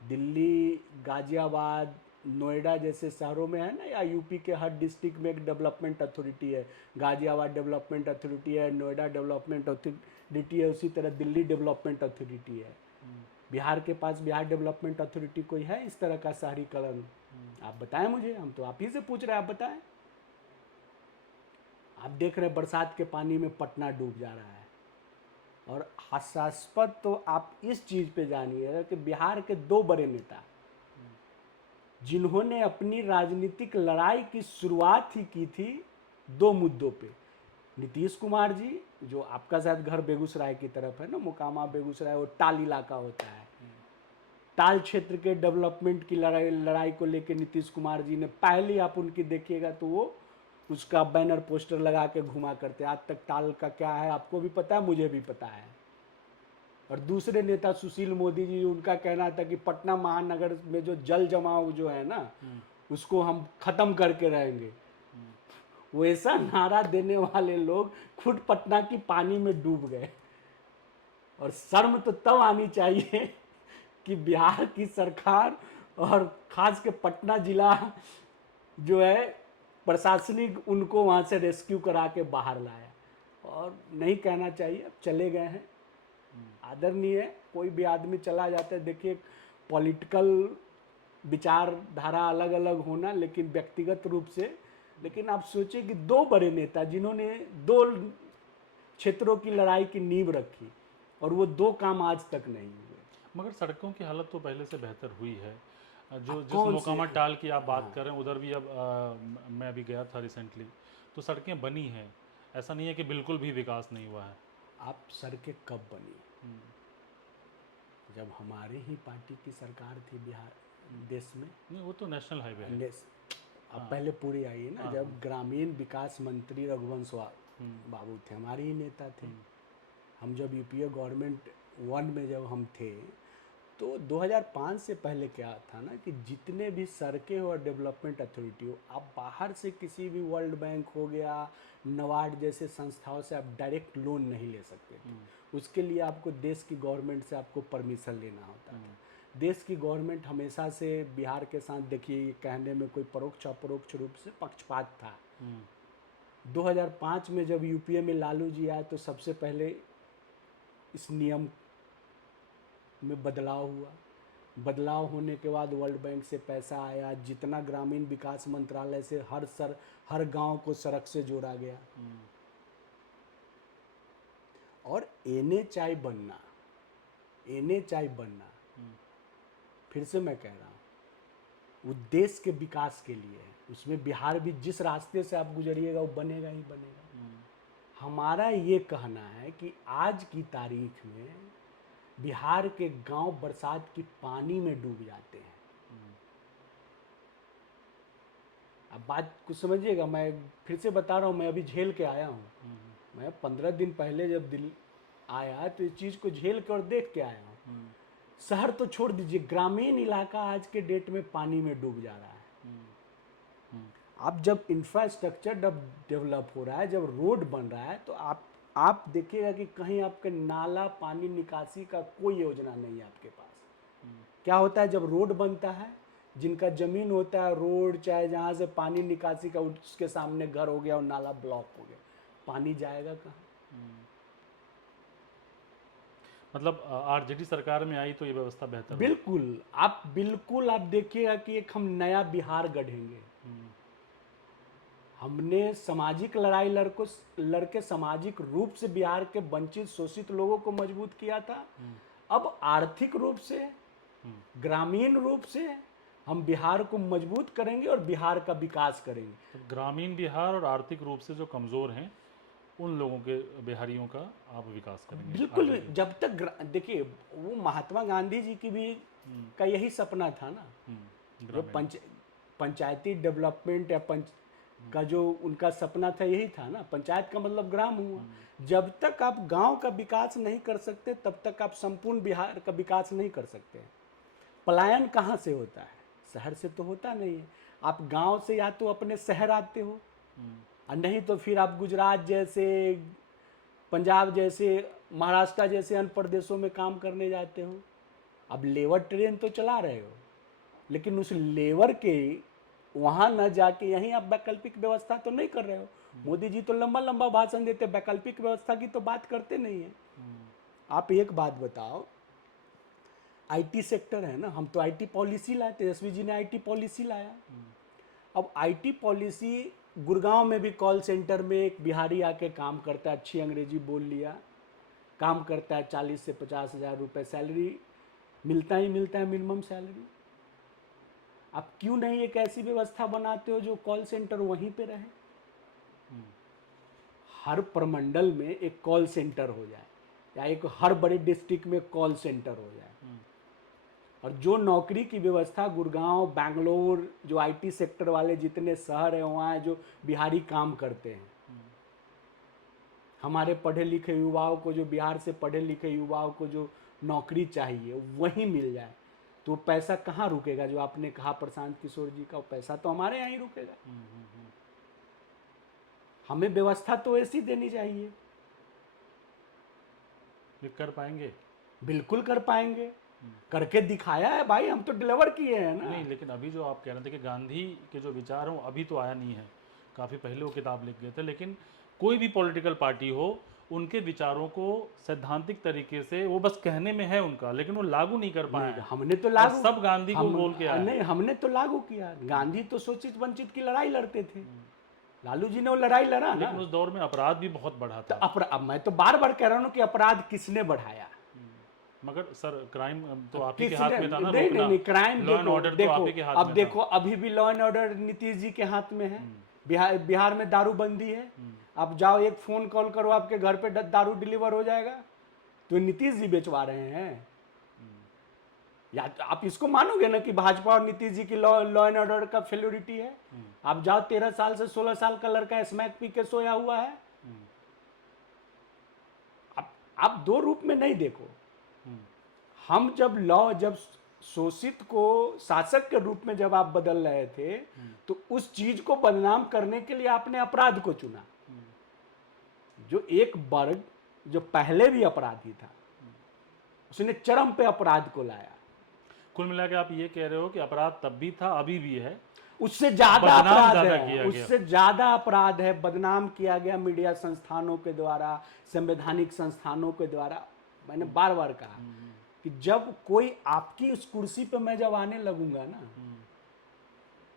दिल्ली, गाजियाबाद, नोएडा जैसे शहरों में है ना, या यूपी के हर डिस्ट्रिक्ट में एक डेवलपमेंट अथॉरिटी है, गाजियाबाद डेवलपमेंट अथॉरिटी है, नोएडा डेवलपमेंट अथॉरिटी है, उसी तरह दिल्ली डेवलपमेंट अथॉरिटी है। बिहार के पास बिहार डेवलपमेंट अथॉरिटी कोई है इस तरह का शहरीकरण? आप बताएं मुझे, हम तो आप ही से पूछ रहे हैं, आप बताएं। आप देख रहे हैं बरसात के पानी में पटना डूब जा रहा है। और हास्यास्पद तो आप इस चीज़ पे जानिएगा कि बिहार के 2 बड़े नेता जिन्होंने अपनी राजनीतिक लड़ाई की शुरुआत ही की थी 2 मुद्दों पे, नीतीश कुमार जी, जो आपका शायद घर बेगूसराय की तरफ है ना, मोकामा बेगूसराय, वो टाल इलाका होता है, टाल क्षेत्र के डेवलपमेंट की लड़ाई को लेकर नीतीश कुमार जी ने पहले, आप उनकी देखिएगा तो वो उसका बैनर पोस्टर लगा के घुमा करते। आज तक टाल का क्या है आपको भी पता है, मुझे भी पता है। और दूसरे नेता सुशील मोदी जी, उनका कहना था कि पटना महानगर में जो जल जमाव जो है ना, उसको हम खत्म करके रहेंगे। वो ऐसा नारा देने वाले लोग खुद पटना की पानी में डूब गए। और शर्म तो तब आनी चाहिए कि बिहार की सरकार और खास के पटना जिला जो है प्रशासनिक उनको वहाँ से रेस्क्यू करा के बाहर लाया। और नहीं कहना चाहिए, अब चले गए हैं, आदरणीय है। कोई भी आदमी चला जाता है, देखिए पॉलिटिकल विचारधारा अलग अलग होना, लेकिन व्यक्तिगत रूप से, लेकिन आप सोचिए कि 2 बड़े नेता जिन्होंने 2 क्षेत्रों की लड़ाई की नींव रखी और वो 2 काम आज तक नहीं हुए। मगर सड़कों की हालत तो पहले से बेहतर हुई है। जो अब जिस कौन से, मोकामा टाल की आप बात कर रहे हैं, उधर भी अब मैं अभी गया था रिसेंटली, तो सड़कें बनी हैं। ऐसा नहीं है कि बिल्कुल भी विकास नहीं हुआ है। आप सड़कें कब बनी? जब हमारे ही पार्टी की सरकार थी बिहार देश में। नहीं, वो तो नेशनल हाईवे है। अब पहले पूरी आइए ना, जब ग्रामीण विकास मंत्री रघुवंश बाबू थे, हमारे ही नेता थे। हम जब यूपीए गवर्नमेंट 1 में जब हम थे, तो 2005 से पहले क्या था ना कि जितने भी सड़कें और डेवलपमेंट अथॉरिटी हो, आप बाहर से किसी भी वर्ल्ड बैंक हो गया, नबार्ड जैसे संस्थाओं से आप डायरेक्ट लोन नहीं ले सकते थे। उसके लिए आपको देश की गवर्नमेंट से आपको परमिशन लेना होता था। देश की गवर्नमेंट हमेशा से बिहार के साथ, देखिए कहने में कोई परोक्ष अपरोक्ष रूप से पक्षपात था। 2005 में जब यूपीए में लालू जी आए तो सबसे पहले इस नियम में बदलाव हुआ। बदलाव होने के बाद वर्ल्ड बैंक से पैसा आया, जितना ग्रामीण विकास मंत्रालय से हर गांव को सड़क से जोड़ा गया। और एनएचआई बनना, फिर से मैं कह रहा हूँ, वो देश के विकास के लिए है। उसमें बिहार भी जिस रास्ते से आप गुजरिएगा वो बनेगा ही बनेगा। हमारा ये कहना है कि आज की तारीख में बिहार के गांव बरसात की पानी में डूब जाते हैं। अब बात कुछ समझिएगा, मैं फिर से बता रहा हूँ, मैं अभी झेल के आया हूँ। मैं 15 दिन पहले जब दिल्ली आया तो इस चीज़ को झेल के और देख के आया हूँ। शहर तो छोड़ दीजिए, ग्रामीण इलाका आज के डेट में पानी में डूब जा रहा है। अब जब इंफ्रास्ट्रक्चर डेवलप हो रहा है, जब रोड बन रहा है, तो आप देखिएगा कि कहीं आपके नाला पानी निकासी का कोई योजना नहीं है आपके पास। क्या होता है जब रोड बनता है, जिनका जमीन होता है, रोड चाहे जहाँ से पानी निकासी का, उसके सामने घर हो गया और नाला ब्लॉक हो गया, पानी जाएगा कहाँ? मतलब आरजेडी सरकार में आई तो ये व्यवस्था बेहतर हुई। बिल्कुल आप देखिएगा कि एक हम नया बिहार गढ़ेंगे। हमने सामाजिक लड़ाई लड़के सामाजिक रूप से बिहार के वंचित शोषित लोगों को मजबूत किया था। अब आर्थिक रूप से, ग्रामीण रूप से हम बिहार को मजबूत करेंगे और बिहार का विकास करेंगे। तो ग्रामीण बिहार और आर्थिक रूप से जो कमज़ोर हैं उन लोगों के, बिहारियों का आप विकास करेंगे। बिल्कुल, जब तक देखिए वो महात्मा गांधी जी की भी का यही सपना था ना, जो पंचायती डेवलपमेंट या का जो उनका सपना था, यही था ना। पंचायत का मतलब ग्राम हुआ। जब तक आप गांव का विकास नहीं कर सकते तब तक आप संपूर्ण बिहार का विकास नहीं कर सकते। पलायन कहाँ से होता है? शहर से तो होता नहीं है। आप गांव से या तो अपने शहर आते हो, और नहीं तो फिर आप गुजरात जैसे, पंजाब जैसे, महाराष्ट्र जैसे अन्य प्रदेशों में काम करने जाते हो। अब लेबर ट्रेन तो चला रहे हो, लेकिन उस लेबर के वहाँ न जाके यहीं आप वैकल्पिक व्यवस्था तो नहीं कर रहे हो। मोदी जी तो लंबा लंबा भाषण देते, वैकल्पिक व्यवस्था की तो बात करते नहीं है। आप एक बात बताओ, आईटी सेक्टर है ना, हम तो आईटी पॉलिसी लाए, तेजस्वी जी ने आईटी पॉलिसी लाया। अब आईटी पॉलिसी, गुड़गांव में भी कॉल सेंटर में एक बिहारी आके काम करता है, अच्छी अंग्रेजी बोल लिया, काम करता है, 40 से 50 हज़ार रुपये सैलरी मिलता ही मिलता है, मिनिमम सैलरी। आप क्यों नहीं एक ऐसी व्यवस्था बनाते हो जो कॉल सेंटर वहीं पे रहे? हर प्रमंडल में एक कॉल सेंटर हो जाए, या एक हर बड़े डिस्ट्रिक्ट में कॉल सेंटर हो जाए। और जो नौकरी की व्यवस्था गुड़गांव, बैंगलोर, जो आईटी सेक्टर वाले जितने शहर हैं वहाँ जो बिहारी काम करते हैं, हमारे पढ़े लिखे युवाओं को, जो बिहार से पढ़े लिखे युवाओं को जो नौकरी चाहिए वहीं मिल जाए, तो पैसा कहाँ रुकेगा? जो आपने कहा प्रशांत किशोर जी का, पैसा तो हमारे यहाँ ही रुकेगा। हमें व्यवस्था तो ऐसी देनी चाहिए। कर पाएंगे? बिल्कुल कर पाएंगे, करके दिखाया है भाई, हम तो डिलीवर किए हैं ना। नहीं, लेकिन अभी जो आप कह रहे थे कि गांधी के जो विचार हों अभी तो आया नहीं है, काफ़ी पहले वो किताब लिख गए थे, लेकिन कोई भी पॉलिटिकल पार्टी हो, उनके विचारों को सैद्धांतिक तरीके से, वो बस कहने में है उनका, लेकिन वो लागू नहीं कर पाए हैं। हमने तो लागू, सब गांधी को बोल के आए। नहीं, हमने तो लागू किया। गांधी तो शोषित वंचित की लड़ाई लड़ते थे, लालू जी ने वो लड़ाई लड़ा ना। लेकिन उस दौर में अपराध भी बहुत बढ़ा था। अब मैं तो बार बार कह रहा हूँ कि अपराध किसने बढ़ाया? मगर सर, क्राइम तो आप ही के किसने? हाथ में था ना, नहीं, नहीं, क्राइम लॉ एंड ऑर्डर तो आप ही के हाथ में था। अब देखो, अभी भी law and order Nitish ji के हाथ में है। बिहार में दारूबंदी है। आप जाओ, एक फोन कॉल करो, आपके घर पे दारू डिलीवर हो जाएगा। तो नीतीश जी बेचवा रहे हैं। या तो आप इसको मानोगे ना कि भाजपा और नीतीश जी की लॉ एंड ऑर्डर का फेल्योरिटी है? आप जाओ, 13 साल से 16 साल का लड़का स्मैक पी के सोया हुआ है। आप दो रूप में नहीं देखो। हम जब शोषित को शासक के रूप में जब आप बदल रहे थे, तो उस चीज को बदनाम करने के लिए आपने अपराध को चुना। जो एक वर्ग जो पहले भी अपराधी था, उसने चरम पे अपराध को लाया। कुल मिला के आप ये कह रहे हो कि अपराध तब भी था, अभी भी है, उससे ज्यादा अपराध है, उससे ज्यादा अपराध है, बदनाम किया गया मीडिया संस्थानों के द्वारा, संवैधानिक संस्थानों के द्वारा। मैंने बार बार कहा कि जब कोई आपकी उस कुर्सी पे मैं जब आने लगूंगा ना,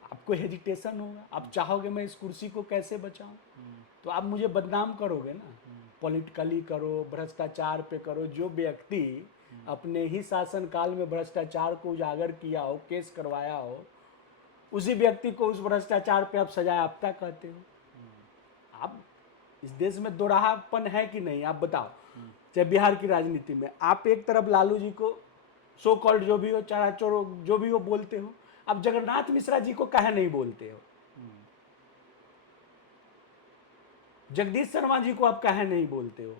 आपको हेजिटेशन होगा, आप चाहोगे मैं इस कुर्सी को कैसे बचाऊं, तो आप मुझे बदनाम करोगे ना। पॉलिटिकली करो, भ्रष्टाचार पे करो। जो व्यक्ति अपने ही शासनकाल में भ्रष्टाचार को उजागर किया हो, केस करवाया हो, उसी व्यक्ति को उस भ्रष्टाचार पे आप सजा याफ्ता कहते हो। आप इस देश में दोराहापन है कि नहीं? आप बताओ। चाहे बिहार की राजनीति में आप एक तरफ लालू जी को सो कॉल्ड जो भी हो, चारा चोर जो भी हो बोलते हो, आप जगन्नाथ मिश्रा जी को काहे नहीं बोलते हो? जगदीश शर्मा जी को आप काहे नहीं बोलते हो?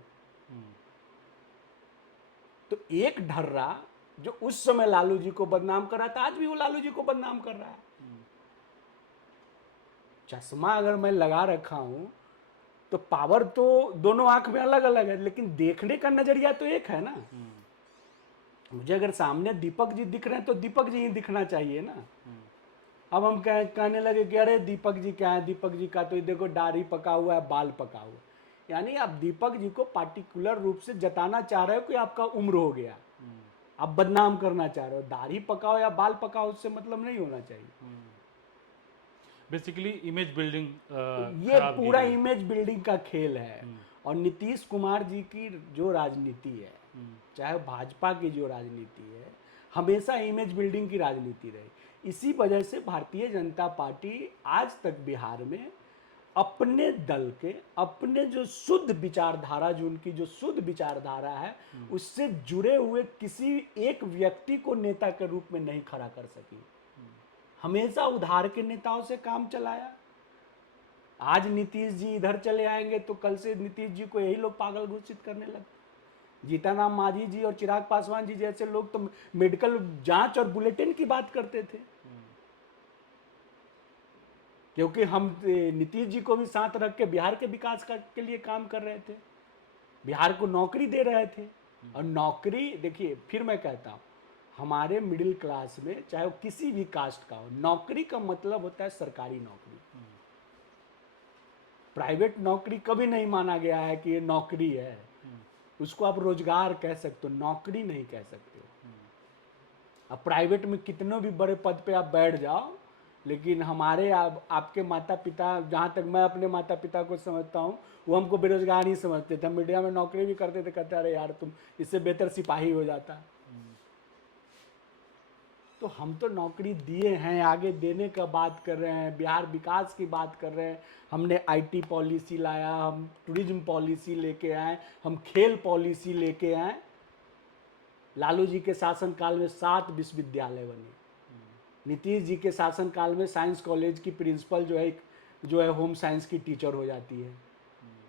तो एक ढर्रा जो उस समय लालू जी को बदनाम कर रहा था, आज भी वो लालू जी को बदनाम कर रहा है। चश्मा अगर मैं लगा रखा हूं तो पावर तो दोनों आंख में अलग अलग है, लेकिन देखने का नजरिया तो एक है ना। मुझे अगर सामने दीपक जी दिख रहे हैं तो दीपक जी ही दिखना चाहिए ना। अब हम कहने लगे कि अरे दीपक जी क्या है, दीपक जी का तो ये देखो दाढ़ी पका हुआ है, बाल पका हुआ है। यानी आप दीपक जी को पार्टिकुलर रूप से जताना चाह रहे हो कि आपका उम्र हो गया, आप बदनाम करना चाह रहे हो। दाढ़ी पकाओ या बाल पकाओ उससे मतलब नहीं होना चाहिए। बेसिकली इमेज बिल्डिंग ये खराब की पूरा गई। इमेज बिल्डिंग का खेल है। और नीतीश कुमार जी की जो राजनीति है, चाहे भाजपा की जो राजनीति है, हमेशा इमेज बिल्डिंग की राजनीति रही। इसी वजह से भारतीय जनता पार्टी आज तक बिहार में अपने दल के, अपने जो शुद्ध विचारधारा, जो उनकी जो शुद्ध विचारधारा है, उससे जुड़े हुए किसी एक व्यक्ति को नेता के रूप में नहीं खड़ा कर सकी। हमेशा उधार के नेताओं से काम चलाया। आज नीतीश जी इधर चले आएंगे तो कल से नीतीश जी को यही लोग पागल घोषित करने लगते। जीतनराम मांझी जी और चिराग पासवान जी जैसे लोग तो मेडिकल जांच और बुलेटिन की बात करते थे, क्योंकि हम नीतीश जी को भी साथ रख के बिहार के विकास के लिए काम कर रहे थे, बिहार को नौकरी दे रहे थे। और नौकरी देखिए, फिर मैं कहता हूँ, हमारे मिडिल क्लास में चाहे वो किसी भी कास्ट का हो, नौकरी का मतलब होता है सरकारी नौकरी। प्राइवेट नौकरी कभी नहीं माना गया है कि ये नौकरी है। उसको आप रोजगार कह सकते हो, नौकरी नहीं कह सकते हो। अब प्राइवेट में कितने भी बड़े पद पे आप बैठ जाओ, लेकिन हमारे आपके माता पिता, जहाँ तक मैं अपने माता पिता को समझता हूँ, वो हमको बेरोजगार ही समझते थे। मीडिया में नौकरी भी करते थे, कहते अरे यार तुम इससे बेहतर सिपाही हो जाता। तो हम तो नौकरी दिए हैं, आगे देने का बात कर रहे हैं, बिहार विकास की बात कर रहे हैं। हमने आईटी पॉलिसी लाया, हम टूरिज्म पॉलिसी लेके आए, हम खेल पॉलिसी लेके आए। लालू जी के शासनकाल में 7 विश्वविद्यालय बने। नीतीश जी के शासनकाल में साइंस कॉलेज की प्रिंसिपल जो है होम साइंस की टीचर हो जाती है।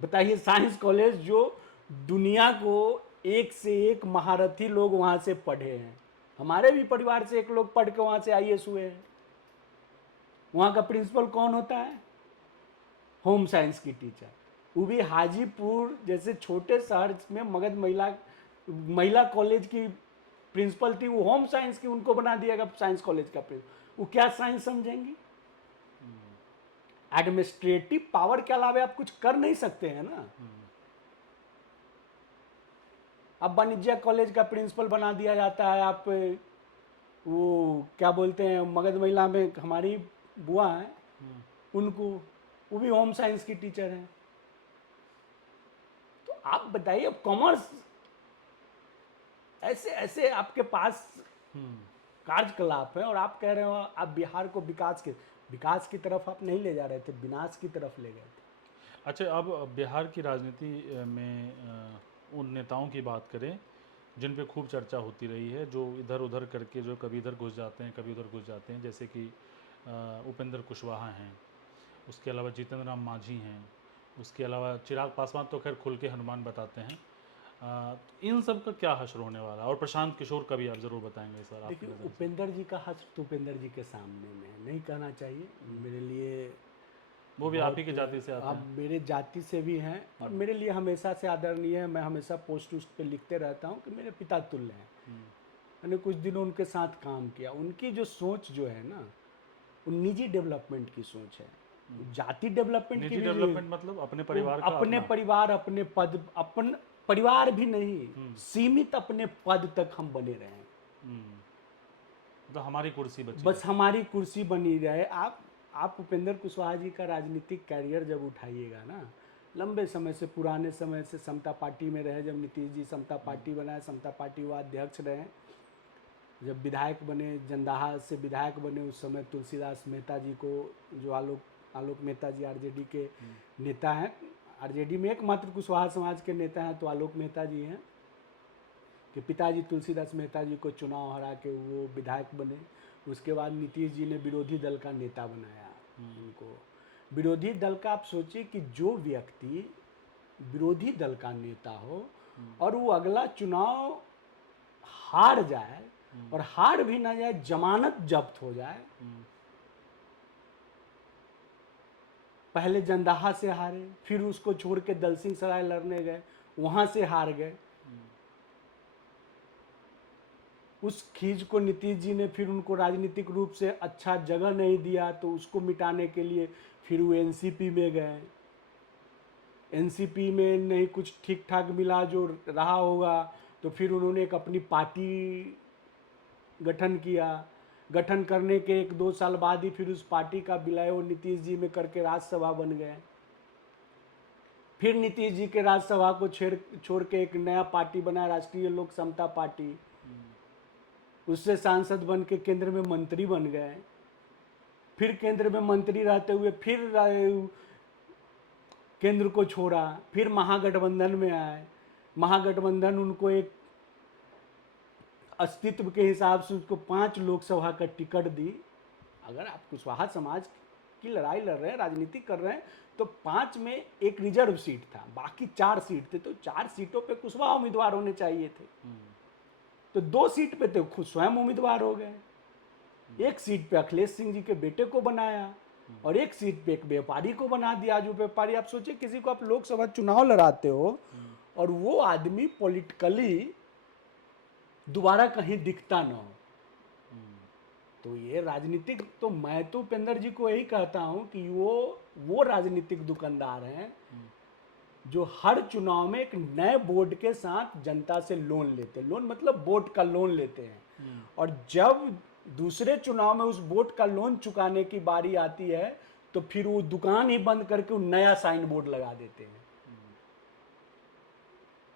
बताइए, साइंस कॉलेज जो दुनिया को एक से एक महारथी लोग वहाँ से पढ़े हैं। हमारे भी परिवार से एक लोग पढ़ के वहाँ से आईएएस हुए हैं। वहाँ का प्रिंसिपल कौन होता है? होम साइंस की टीचर। वो भी हाजीपुर जैसे छोटे शहर में मगध महिला कॉलेज की प्रिंसिपल थी, वो होम साइंस की उनको बना दिया साइंस कॉलेज का प्रिंसिपल। वो क्या साइंस समझेंगी? एडमिनिस्ट्रेटिव पावर के अलावा आप कुछ कर नहीं सकते हैं ना। अब वाणिज्य कॉलेज का प्रिंसिपल बना दिया जाता है। आप वो क्या बोलते हैं, मगध महिला में हमारी बुआ है, उनको, वो भी होम साइंस की टीचर हैं। तो आप बताइए, अब कॉमर्स, ऐसे ऐसे आपके पास कार्यकलाप है और आप कह रहे हो आप बिहार को विकास की तरफ आप नहीं ले जा रहे थे, विनाश की तरफ ले गए थे। अच्छा, अब बिहार की राजनीति में उन नेताओं की बात करें जिन पे खूब चर्चा होती रही है, जो इधर उधर करके जो कभी इधर घुस जाते हैं, कभी उधर घुस जाते हैं, जैसे कि उपेंद्र कुशवाहा हैं, उसके अलावा जीतन राम मांझी हैं, उसके अलावा चिराग पासवान तो खैर खुल के हनुमान बताते हैं। इन सब का क्या हश्र होने वाला है? और प्रशांत किशोर का भी आप ज़रूर बताएंगे सर। आपकी देखिए, नज़र से उपेंद्र जी का हश्र तो उपेंद्र जी के सामने में नहीं कहना चाहिए। मेरे लिए वो भी आप ही की जाति से आते आप हैं। मेरे जाति से भी हैं और मेरे लिए हमेशा से आदरणीय है। मैं हमेशा पोस्ट उस्ट पे लिखते रहता हूँ कि मेरे पिता तुल्य हैं। मैंने कुछ दिन उनके साथ काम किया। उनकी जो सोच जो है ना, वो निजी डेवलपमेंट की सोच है, जाति डेवलपमेंट की निजी भी। डेवलपमेंट मतलब अपने परिवार का अपने अपना। परिवार, अपने पद, अपन परिवार भी नहीं, सीमित अपने पद तक हम बने रहे। तो हमारी कुर्सी बची बस रहे। हमारी कुर्सी बनी रहे। आप उपेंद्र कुशवाहा जी का राजनीतिक कैरियर जब उठाइएगा ना, लंबे समय से, पुराने समय से समता पार्टी में रहे। जब नीतीश जी समता पार्टी बनाए, समता पार्टी वो अध्यक्ष रहे। जब विधायक बने, जंदाहा से विधायक बने, उस समय तुलसीदास मेहता जी को, जो आलोक मेहता जी आरजेडी के नेता हैं, आरजेडी में एकमात्र कुशवाहा समाज के नेता हैं तो आलोक मेहता जी हैं, कि पिताजी तुलसीदास मेहता जी को चुनाव हरा के वो विधायक बने। उसके बाद नीतीश जी ने विरोधी दल का नेता बनाया उनको। विरोधी दल का आप सोचिए कि जो व्यक्ति विरोधी दल का नेता हो और वो अगला चुनाव हार जाए और हार भी ना जाए, जमानत जब्त हो जाए। पहले जंदाहा से हारे, फिर उसको छोड़ के दलसिंह सराय लड़ने गए, वहां से हार गए। उस खींच को नीतीश जी ने फिर उनको राजनीतिक रूप से अच्छा जगह नहीं दिया, तो उसको मिटाने के लिए फिर वो एनसीपी में गए। एनसीपी में नहीं कुछ ठीक ठाक मिला जो रहा होगा, तो फिर उन्होंने एक अपनी पार्टी गठन किया। गठन करने के 1-2 साल बाद ही फिर उस पार्टी का विलय वो नीतीश जी में करके राज्यसभा बन गए। फिर नीतीश जी के राज्यसभा को छोड़ के एक नया पार्टी बना, राष्ट्रीय लोक समता पार्टी। उससे सांसद बन के केंद्र में मंत्री बन गए। फिर केंद्र में मंत्री रहते हुए फिर केंद्र को छोड़ा, फिर महागठबंधन में आए। महागठबंधन उनको एक अस्तित्व के हिसाब से उसको 5 लोकसभा का टिकट दी। अगर आप कुशवाहा समाज की लड़ाई लड़ रहे हैं, राजनीति कर रहे हैं, तो 5 में एक रिजर्व सीट था, बाकी 4 सीट थे, तो 4 सीटों पे कुशवाहा उम्मीदवार होने चाहिए थे। तो 2 सीट पे तो खुद स्वयं उम्मीदवार हो गए। एक सीट पे अखिलेश सिंह जी के बेटे को बनाया और एक सीट पे एक व्यापारी को बना दिया। जो व्यापारी, आप सोचिए किसी को आप लोकसभा चुनाव लड़ाते हो और वो आदमी पॉलिटिकली दोबारा कहीं दिखता ना हो, तो ये राजनीतिक, तो मैं तो उपेंद्र जी को यही कहता हूं कि वो राजनीतिक दुकानदार हैं जो हर चुनाव में एक नए बोर्ड के साथ जनता से लोन लेते हैं। लोन मतलब बोर्ड का लोन लेते हैं, और जब दूसरे चुनाव में उस बोर्ड का लोन चुकाने की बारी आती है तो फिर वो दुकान ही बंद करके वो नया साइन बोर्ड लगा देते हैं।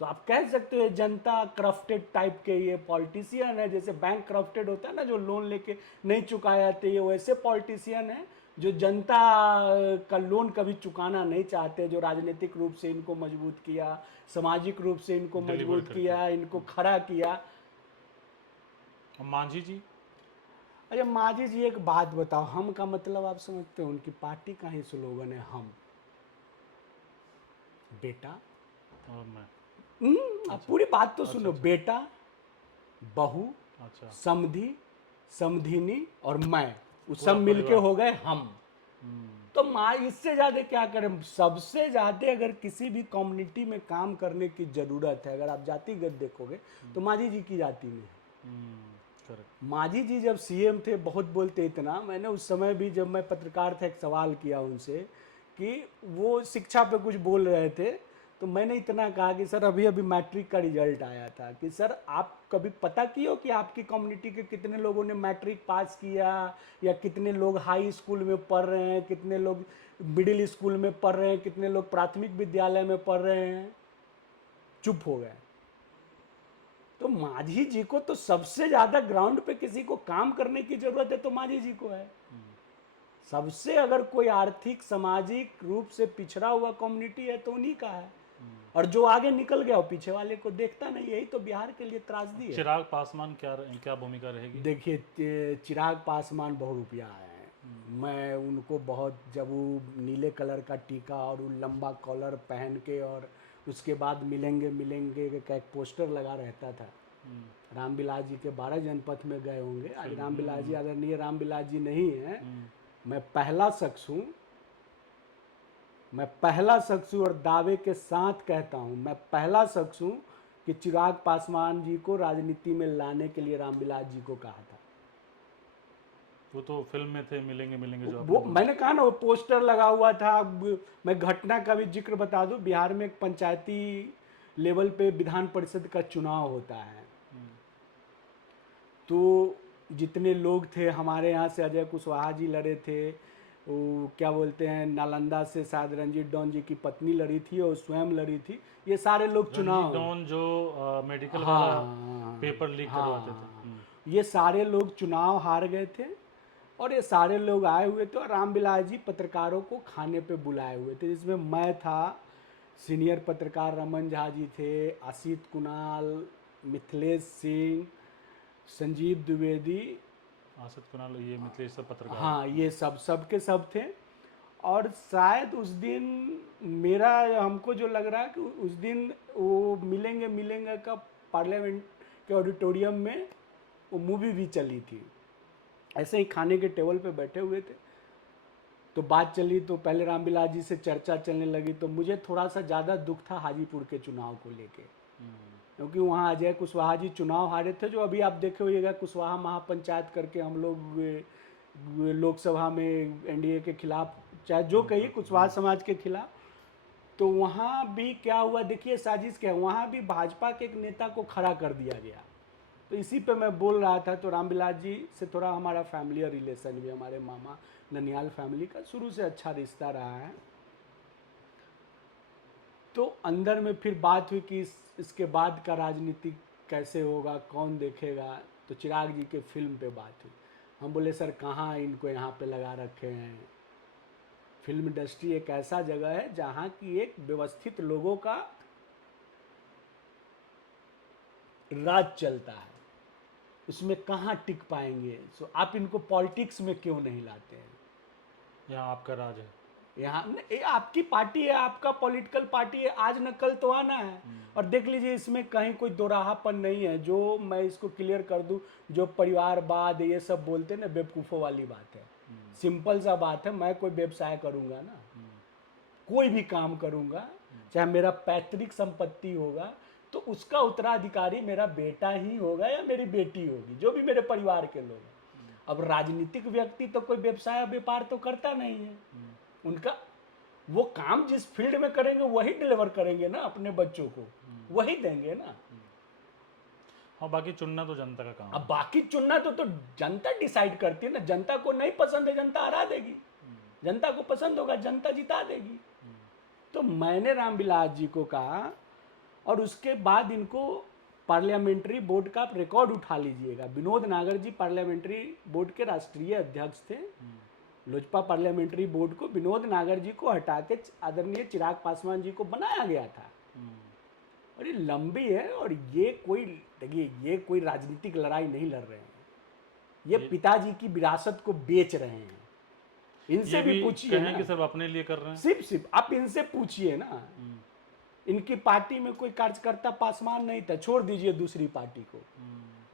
तो आप कह सकते हो जनता करप्टेड टाइप के ये पॉलिटिशियन है। जैसे बैंक करप्टेड होता है ना, जो लोन लेके नहीं चुकाया जाते, ये वैसे पॉलिटिशियन है जो जनता का लोन कभी चुकाना नहीं चाहते, जो राजनीतिक रूप से इनको मजबूत किया, सामाजिक रूप से इनको मजबूत किया, इनको खड़ा किया। मांझी जी, अरे मांझी जी, एक बात बताओ, हम का मतलब आप समझते हो? उनकी पार्टी का ही स्लोगन है हम, बेटा। और मैं आप पूरी बात तो सुनो। बेटा, बहू, अच्छा, समधी, समधिनी और मैं, वो पूरा सब मिलके परिवार। हो गए हम। तो माँ, इससे ज्यादा क्या करें? सबसे ज्यादा अगर किसी भी कम्युनिटी में काम करने की जरूरत है, अगर आप जातिगत देखोगे तो मांझी जी की जाति में है। करेक्ट। मांझी जी जब सीएम थे बहुत बोलते, इतना मैंने उस समय भी, जब मैं पत्रकार था, एक सवाल किया उनसे कि वो शिक्षा पे कुछ बोल रहे थे, तो मैंने इतना कहा कि सर अभी अभी मैट्रिक का रिजल्ट आया था, कि सर आप कभी पता किए हो कि आपकी कम्युनिटी के कितने लोगों ने मैट्रिक पास किया, या कितने लोग हाई स्कूल में पढ़ रहे हैं, कितने लोग मिडिल स्कूल में पढ़ रहे हैं, कितने लोग प्राथमिक विद्यालय में पढ़ रहे हैं? चुप हो गए। तो मांझी जी को तो सबसे ज्यादा ग्राउंड पे किसी को काम करने की जरूरत है तो मांझी जी को है। सबसे अगर कोई आर्थिक सामाजिक रूप से पिछड़ा हुआ कम्युनिटी है तो उन्हीं का है, और जो आगे निकल गया वो पीछे वाले को देखता नहीं। यही तो बिहार के लिए त्रासदी है। चिराग पासवान क्या भूमिका रहेगी? देखिए, चिराग पासवान बहुरूपिया है। मैं उनको बहुत, जब वो नीले कलर का टीका और वो लंबा कॉलर पहन के, और उसके बाद मिलेंगे मिलेंगे का एक पोस्टर लगा रहता था, रामविलास जी के 12 जनपथ में गए होंगे। आज रामविलास जी, अगर नहीं रामविलास जी नहीं है, मैं पहला शख्स हूँ, मैं पहला शख्स हूँ और दावे के साथ कहता हूँ, मैं पहला शख्स हूँ कि चिराग पासवान जी को राजनीति में लाने के लिए रामविलास जी को कहा था। वो तो फिल्म में थे, मिलेंगे मिलेंगे जो वो मैंने कहा ना, वो पोस्टर लगा हुआ था। मैं घटना का भी जिक्र बता दूं, बिहार में एक पंचायती लेवल पे विधान परिषद का चुनाव होता है, तो जितने लोग थे हमारे यहाँ से, अजय कुशवाहा जी लड़े थे, वो क्या बोलते हैं, नालंदा से शायद रंजीत डॉन जी की पत्नी लड़ी थी और स्वयं लड़ी थी। ये सारे लोग रंजीत चुनाव, डॉन जो मेडिकल वाला हाँ पेपर लीक करवाते थे। ये सारे लोग चुनाव हार गए थे, और ये सारे लोग आए हुए थे, और रामविलास जी पत्रकारों को खाने पे बुलाए हुए थे, जिसमें मैं था, सीनियर पत्रकार रमन झा जी थे, असित कुणाल, मिथिलेश सिंह, संजीव द्विवेदी, आसिफ कुणाल, ये मिथिलेश सब पत्रकार। हाँ ये सब के सब थे। और शायद उस दिन मेरा हमको जो लग रहा है कि उस दिन वो मिलेंगे मिलेंगे का पार्लियामेंट के ऑडिटोरियम में वो मूवी भी चली थी। ऐसे ही खाने के टेबल पे बैठे हुए थे तो बात चली, तो पहले रामविलास जी से चर्चा चलने लगी, तो मुझे थोड़ा सा ज़्यादा दुख था हाजीपुर के चुनाव को लेके, क्योंकि वहाँ अजय कुशवाहा जी चुनाव हारे थे, जो अभी आप देखे होइएगा कुशवाहा महापंचायत करके हम लोग लोकसभा में एनडीए के खिलाफ, चाहे जो कहिए कुशवाहा समाज के खिलाफ, तो वहाँ भी क्या हुआ देखिए साजिश क्या, वहाँ भी भाजपा के एक नेता को खड़ा कर दिया गया। तो इसी पे मैं बोल रहा था, तो रामविलास जी से थोड़ा हमारा फैमिली रिलेशन भी, हमारे मामा ननियाल फैमिली का शुरू से अच्छा रिश्ता रहा है। तो अंदर में फिर बात हुई कि इसके बाद का राजनीति कैसे होगा, कौन देखेगा, तो चिराग जी के फिल्म पे बात हुई। हम बोले सर कहाँ इनको यहाँ पे लगा रखे हैं, फिल्म इंडस्ट्री एक ऐसा जगह है जहाँ की एक व्यवस्थित लोगों का राज चलता है, उसमें कहाँ टिक पाएंगे। सो आप इनको पॉलिटिक्स में क्यों नहीं लाते हैं? यहाँ आपका राज है, यहाँ ये आपकी पार्टी है, आपका पॉलिटिकल पार्टी है, आज न कल तो आना है। और देख लीजिए इसमें कहीं कोई दोराहापन नहीं है। जो मैं इसको क्लियर कर दूं, जो परिवारवाद ये सब बोलते हैं ना, बेवकूफ़ों वाली बात है। सिंपल सा बात है, मैं कोई व्यवसाय करूँगा ना, कोई भी काम करूँगा, चाहे मेरा पैतृक संपत्ति होगा, तो उसका उत्तराधिकारी मेरा बेटा ही होगा या मेरी बेटी होगी, जो भी मेरे परिवार के लोग हैं। अब राजनीतिक व्यक्ति तो कोई व्यवसाय व्यापार तो करता नहीं है, उनका वो काम जिस फील्ड में करेंगे वही डिलीवर करेंगे ना, अपने बच्चों को वही देंगे ना। हाँ, बाकी चुनना तो जनता का काम है। अब बाकी चुनना तो जनता डिसाइड करती है ना। जनता को नहीं पसंद है, जनता हरा देगी, जनता को पसंद होगा जनता जिता देगी। तो मैंने रामविलास जी को कहा, और उसके बाद इनको पार्लियामेंट्री बोर्ड का रिकॉर्ड उठा लीजिएगा। विनोद नागर जी पार्लियामेंट्री बोर्ड के राष्ट्रीय अध्यक्ष थे। लोजपा पार्लियामेंट्री बोर्ड को विनोद नागर जी को हटा के आदरणीय चिराग पासवान जी को बनाया गया था। और ये लंबी है, और ये कोई देखिए ये कोई राजनीतिक लड़ाई नहीं लड़ रहे हैं, ये पिताजी की विरासत को बेच रहे हैं। इनसे भी पूछिए ना कि सब अपने लिए कर रहे हैं। सिर्फ आप इनसे पूछिए ना, इनकी पार्टी में कोई कार्यकर्ता पासवान नहीं था, छोड़ दीजिए दूसरी पार्टी को,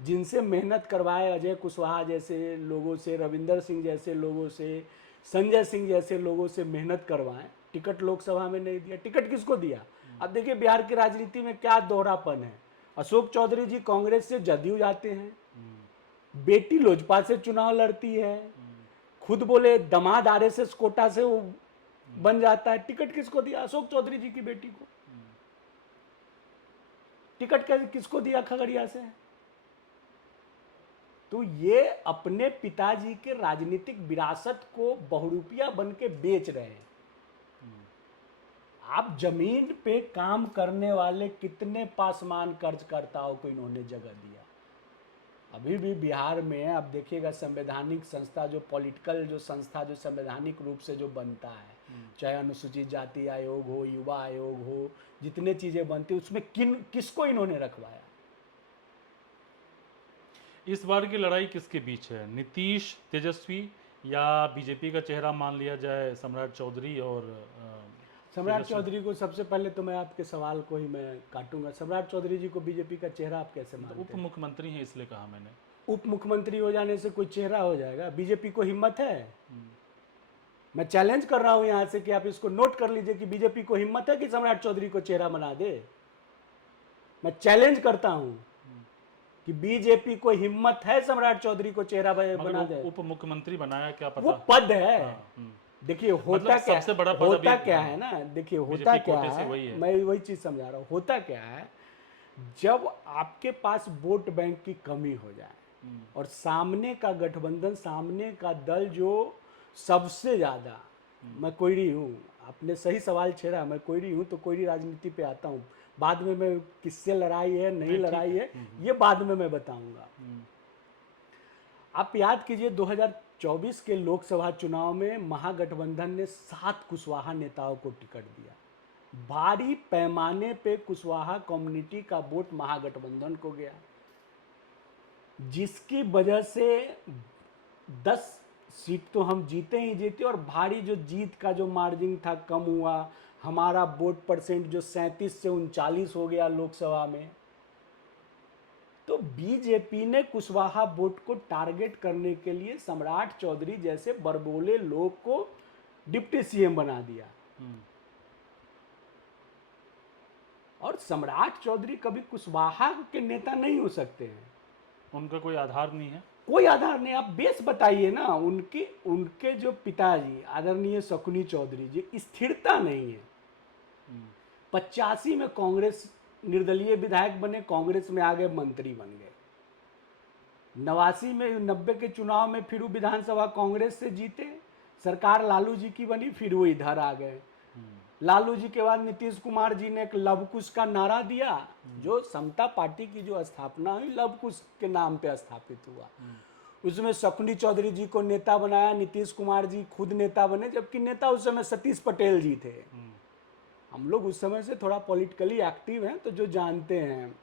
जिनसे मेहनत करवाए अजय कुशवाहा जैसे लोगों से, रविंदर सिंह जैसे लोगों से, संजय सिंह जैसे लोगों से मेहनत करवाएं, टिकट लोकसभा में नहीं दिया। टिकट किसको दिया? अब देखिए बिहार की राजनीति में क्या दोहरापन है। अशोक चौधरी जी कांग्रेस से जदयू जाते हैं, बेटी लोजपा से चुनाव लड़ती है, खुद बोले दामाद आरएसएस कोटा से वो बन जाता है। टिकट किसको दिया? अशोक चौधरी जी की बेटी को। टिकट किसको दिया? खगड़िया से। तो ये अपने पिताजी के राजनीतिक विरासत को बहुरूपिया बन के बेच रहे हैं। आप जमीन पे काम करने वाले कितने पासवान कर्जकर्ताओं को इन्होंने जगह दिया। अभी भी बिहार में आप देखिएगा संवैधानिक संस्था, जो पॉलिटिकल जो संस्था जो संवैधानिक रूप से जो बनता है, चाहे अनुसूचित जाति आयोग हो, युवा आयोग हो, जितने चीजें बनती उसमें किसको इन्होंने रखवाया? इस बार की लड़ाई किसके बीच है? नीतीश तेजस्वी या बीजेपी का चेहरा मान लिया जाए सम्राट चौधरी? और सम्राट चौधरी को सबसे पहले तो मैं आपके सवाल को ही मैं काटूंगा। सम्राट चौधरी जी को बीजेपी का चेहरा आप कैसे मानते हैं? उप मुख्यमंत्री हैं इसलिए कहा मैंने। उप मुख्यमंत्री हो जाने से कोई चेहरा हो जाएगा? बीजेपी को हिम्मत है? मैं चैलेंज कर रहा हूं यहां से कि आप इसको नोट कर लीजिए कि बीजेपी को हिम्मत है कि सम्राट चौधरी को चेहरा बना दे। मैं चैलेंज करता हूं कि बीजेपी को हिम्मत है सम्राट चौधरी को चेहरा बना दे। उप मुख्यमंत्री बनाया क्या पता? वो पद है। देखिए होता क्या, सबसे बड़ा पद होता क्या है ना, देखिए होता क्या है, वही मैं वही चीज समझा रहा हूँ। होता क्या है, जब आपके पास वोट बैंक की कमी हो जाए और सामने का गठबंधन, सामने का दल जो सबसे ज्यादा, मैं कोयरी हूँ, आपने सही सवाल छेड़ा, मैं कोयरी हूँ तो कोयरी राजनीति पे आता हूँ। बाद में मैं किससे लड़ाई है नहीं लड़ाई है ये बाद में मैं बताऊंगा। आप याद कीजिए 2024 के लोकसभा चुनाव में महागठबंधन ने 7 कुशवाहा नेताओं को टिकट दिया। भारी पैमाने पे कुशवाहा कम्युनिटी का वोट महागठबंधन को गया, जिसकी वजह से 10 सीट तो हम जीते ही जीते, और भारी जो जीत का जो मार्जिन था कम हुआ, हमारा वोट परसेंट जो 37 से 39 हो गया लोकसभा में। तो बीजेपी ने कुशवाहा वोट को टारगेट करने के लिए सम्राट चौधरी जैसे बड़बोले लोग को डिप्टी सीएम बना दिया। और सम्राट चौधरी कभी कुशवाहा के नेता नहीं हो सकते हैं, उनका कोई आधार नहीं है। कोई आधार नहीं। आप बेस बताइए ना, उनके जो पिताजी आदरणीय शकुनी चौधरी जी, स्थिरता नहीं है। 85 में कांग्रेस निर्दलीय विधायक बने, कांग्रेस में आ गए, मंत्री बन गए। 90 के चुनाव में फिर वो विधानसभा कांग्रेस से जीते, सरकार लालू जी की बनी, फिर वो इधर आ गए। लालू जी के बाद नीतीश कुमार जी ने एक लवकुश का नारा दिया, जो समता पार्टी की जो स्थापना हुई लवकुश के नाम पे स्थापित हुआ। उसमें शकुनी चौधरी जी को नेता बनाया, नीतीश कुमार जी खुद नेता बने, जबकि नेता उस समय सतीश पटेल जी थे। हम लोग उस समय से थोड़ा पॉलिटिकली एक्टिव हैं, तो जो जानते हैं।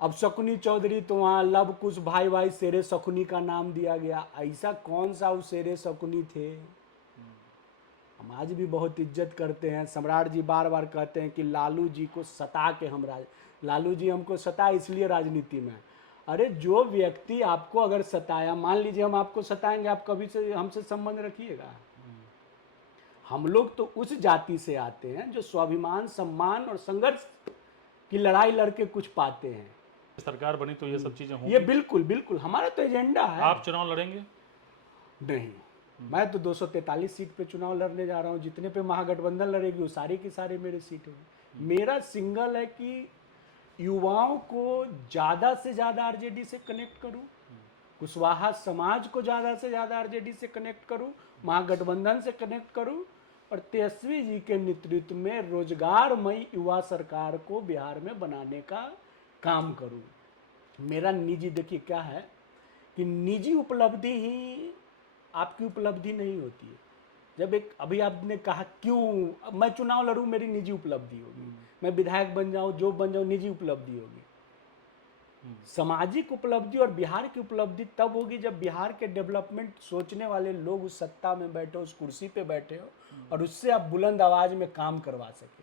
अब शकुनी चौधरी तो वहाँ लवकुश भाई भाई शेरे शकुनी का नाम दिया गया। ऐसा कौन सा वो शेरे शकुनी थे? हम आज भी बहुत इज्जत करते हैं। सम्राट जी बार बार कहते हैं कि लालू जी को सता के हम लालू जी हमको सता इसलिए राजनीति में। अरे जो व्यक्ति आपको अगर सताया, मान लीजिए हम आपको सताएंगे, आप कभी से हमसे संबंध रखिएगा? हम लोग तो उस जाति से आते हैं जो स्वाभिमान, सम्मान और संघर्ष की लड़ाई लड़के कुछ पाते हैं। सरकार बनी तो ये सब चीजें होंगी। ये बिल्कुल बिल्कुल हमारा तो एजेंडा है। आप चुनाव लड़ेंगे? नहीं, मैं तो 243 सीट पे चुनाव लड़ने जा रहा हूँ। जितने पे महागठबंधन लड़ेगी वो सारी की सारी मेरी सीट होगी। मेरा सिंगल है कि युवाओं को ज़्यादा से ज़्यादा आरजेडी से कनेक्ट करूँ, कुशवाहा समाज को ज़्यादा से ज़्यादा आरजेडी से कनेक्ट करूँ, महागठबंधन से कनेक्ट करूँ, और तेजस्वी जी के नेतृत्व में रोजगारमयी युवा सरकार को बिहार में बनाने का काम करूँ। मेरा निजी, देखिए क्या है कि निजी उपलब्धि ही आपकी उपलब्धि नहीं होती है। जब एक अभी आपने कहा क्यों मैं चुनाव लड़ूं, मेरी निजी उपलब्धि होगी। मैं विधायक बन जाऊं, जो बन जाऊं, निजी उपलब्धि होगी। सामाजिक उपलब्धि और बिहार की उपलब्धि तब होगी जब बिहार के डेवलपमेंट सोचने वाले लोग उस सत्ता में बैठे, उस कुर्सी पे बैठे हो, और उससे आप बुलंद आवाज में काम करवा सके।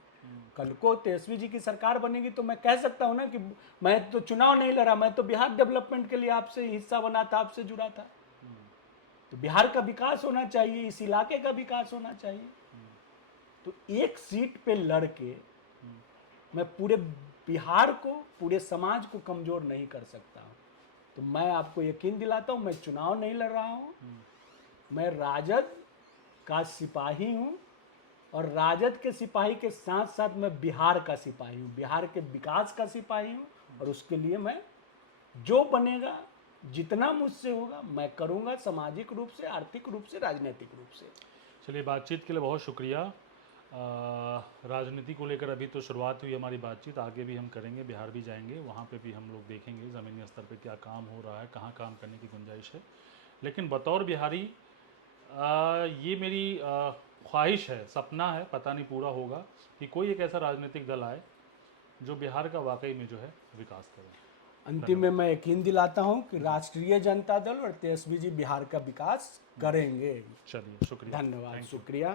कल को तेजस्वी जी की सरकार बनेगी तो मैं कह सकता हूं ना कि मैं तो चुनाव नहीं लड़ा, मैं तो बिहार डेवलपमेंट के लिए आपसे हिस्सा बना था, आपसे जुड़ा था। तो बिहार का विकास होना चाहिए, इस इलाके का विकास होना चाहिए। तो एक सीट पे लड़के मैं पूरे बिहार को, पूरे समाज को कमजोर नहीं कर सकता हूं। तो मैं आपको यकीन दिलाता हूं, मैं चुनाव नहीं लड़ रहा हूं। मैं राजद का सिपाही हूं, और राजद के सिपाही के साथ साथ मैं बिहार का सिपाही हूं, बिहार के विकास का सिपाही हूं। और उसके लिए मैं जो बनेगा, जितना मुझसे होगा मैं करूंगा, सामाजिक रूप से, आर्थिक रूप से, राजनीतिक रूप से। चलिए, बातचीत के लिए बहुत शुक्रिया। राजनीति को लेकर अभी तो शुरुआत हुई हमारी बातचीत, आगे भी हम करेंगे, बिहार भी जाएंगे, वहाँ पे भी हम लोग देखेंगे ज़मीनी स्तर पे क्या काम हो रहा है, कहाँ काम करने की गुंजाइश है। लेकिन बतौर बिहारी ये मेरी ख्वाहिश है, सपना है, पता नहीं पूरा होगा, कि कोई एक ऐसा राजनीतिक दल आए जो बिहार का वाकई में जो है विकास करे। अंतिम में मैं यकीन दिलाता हूं कि राष्ट्रीय जनता दल और तेजस्वी जी बिहार का विकास करेंगे। चलिए, शुक्रिया, धन्यवाद, Thank you. शुक्रिया।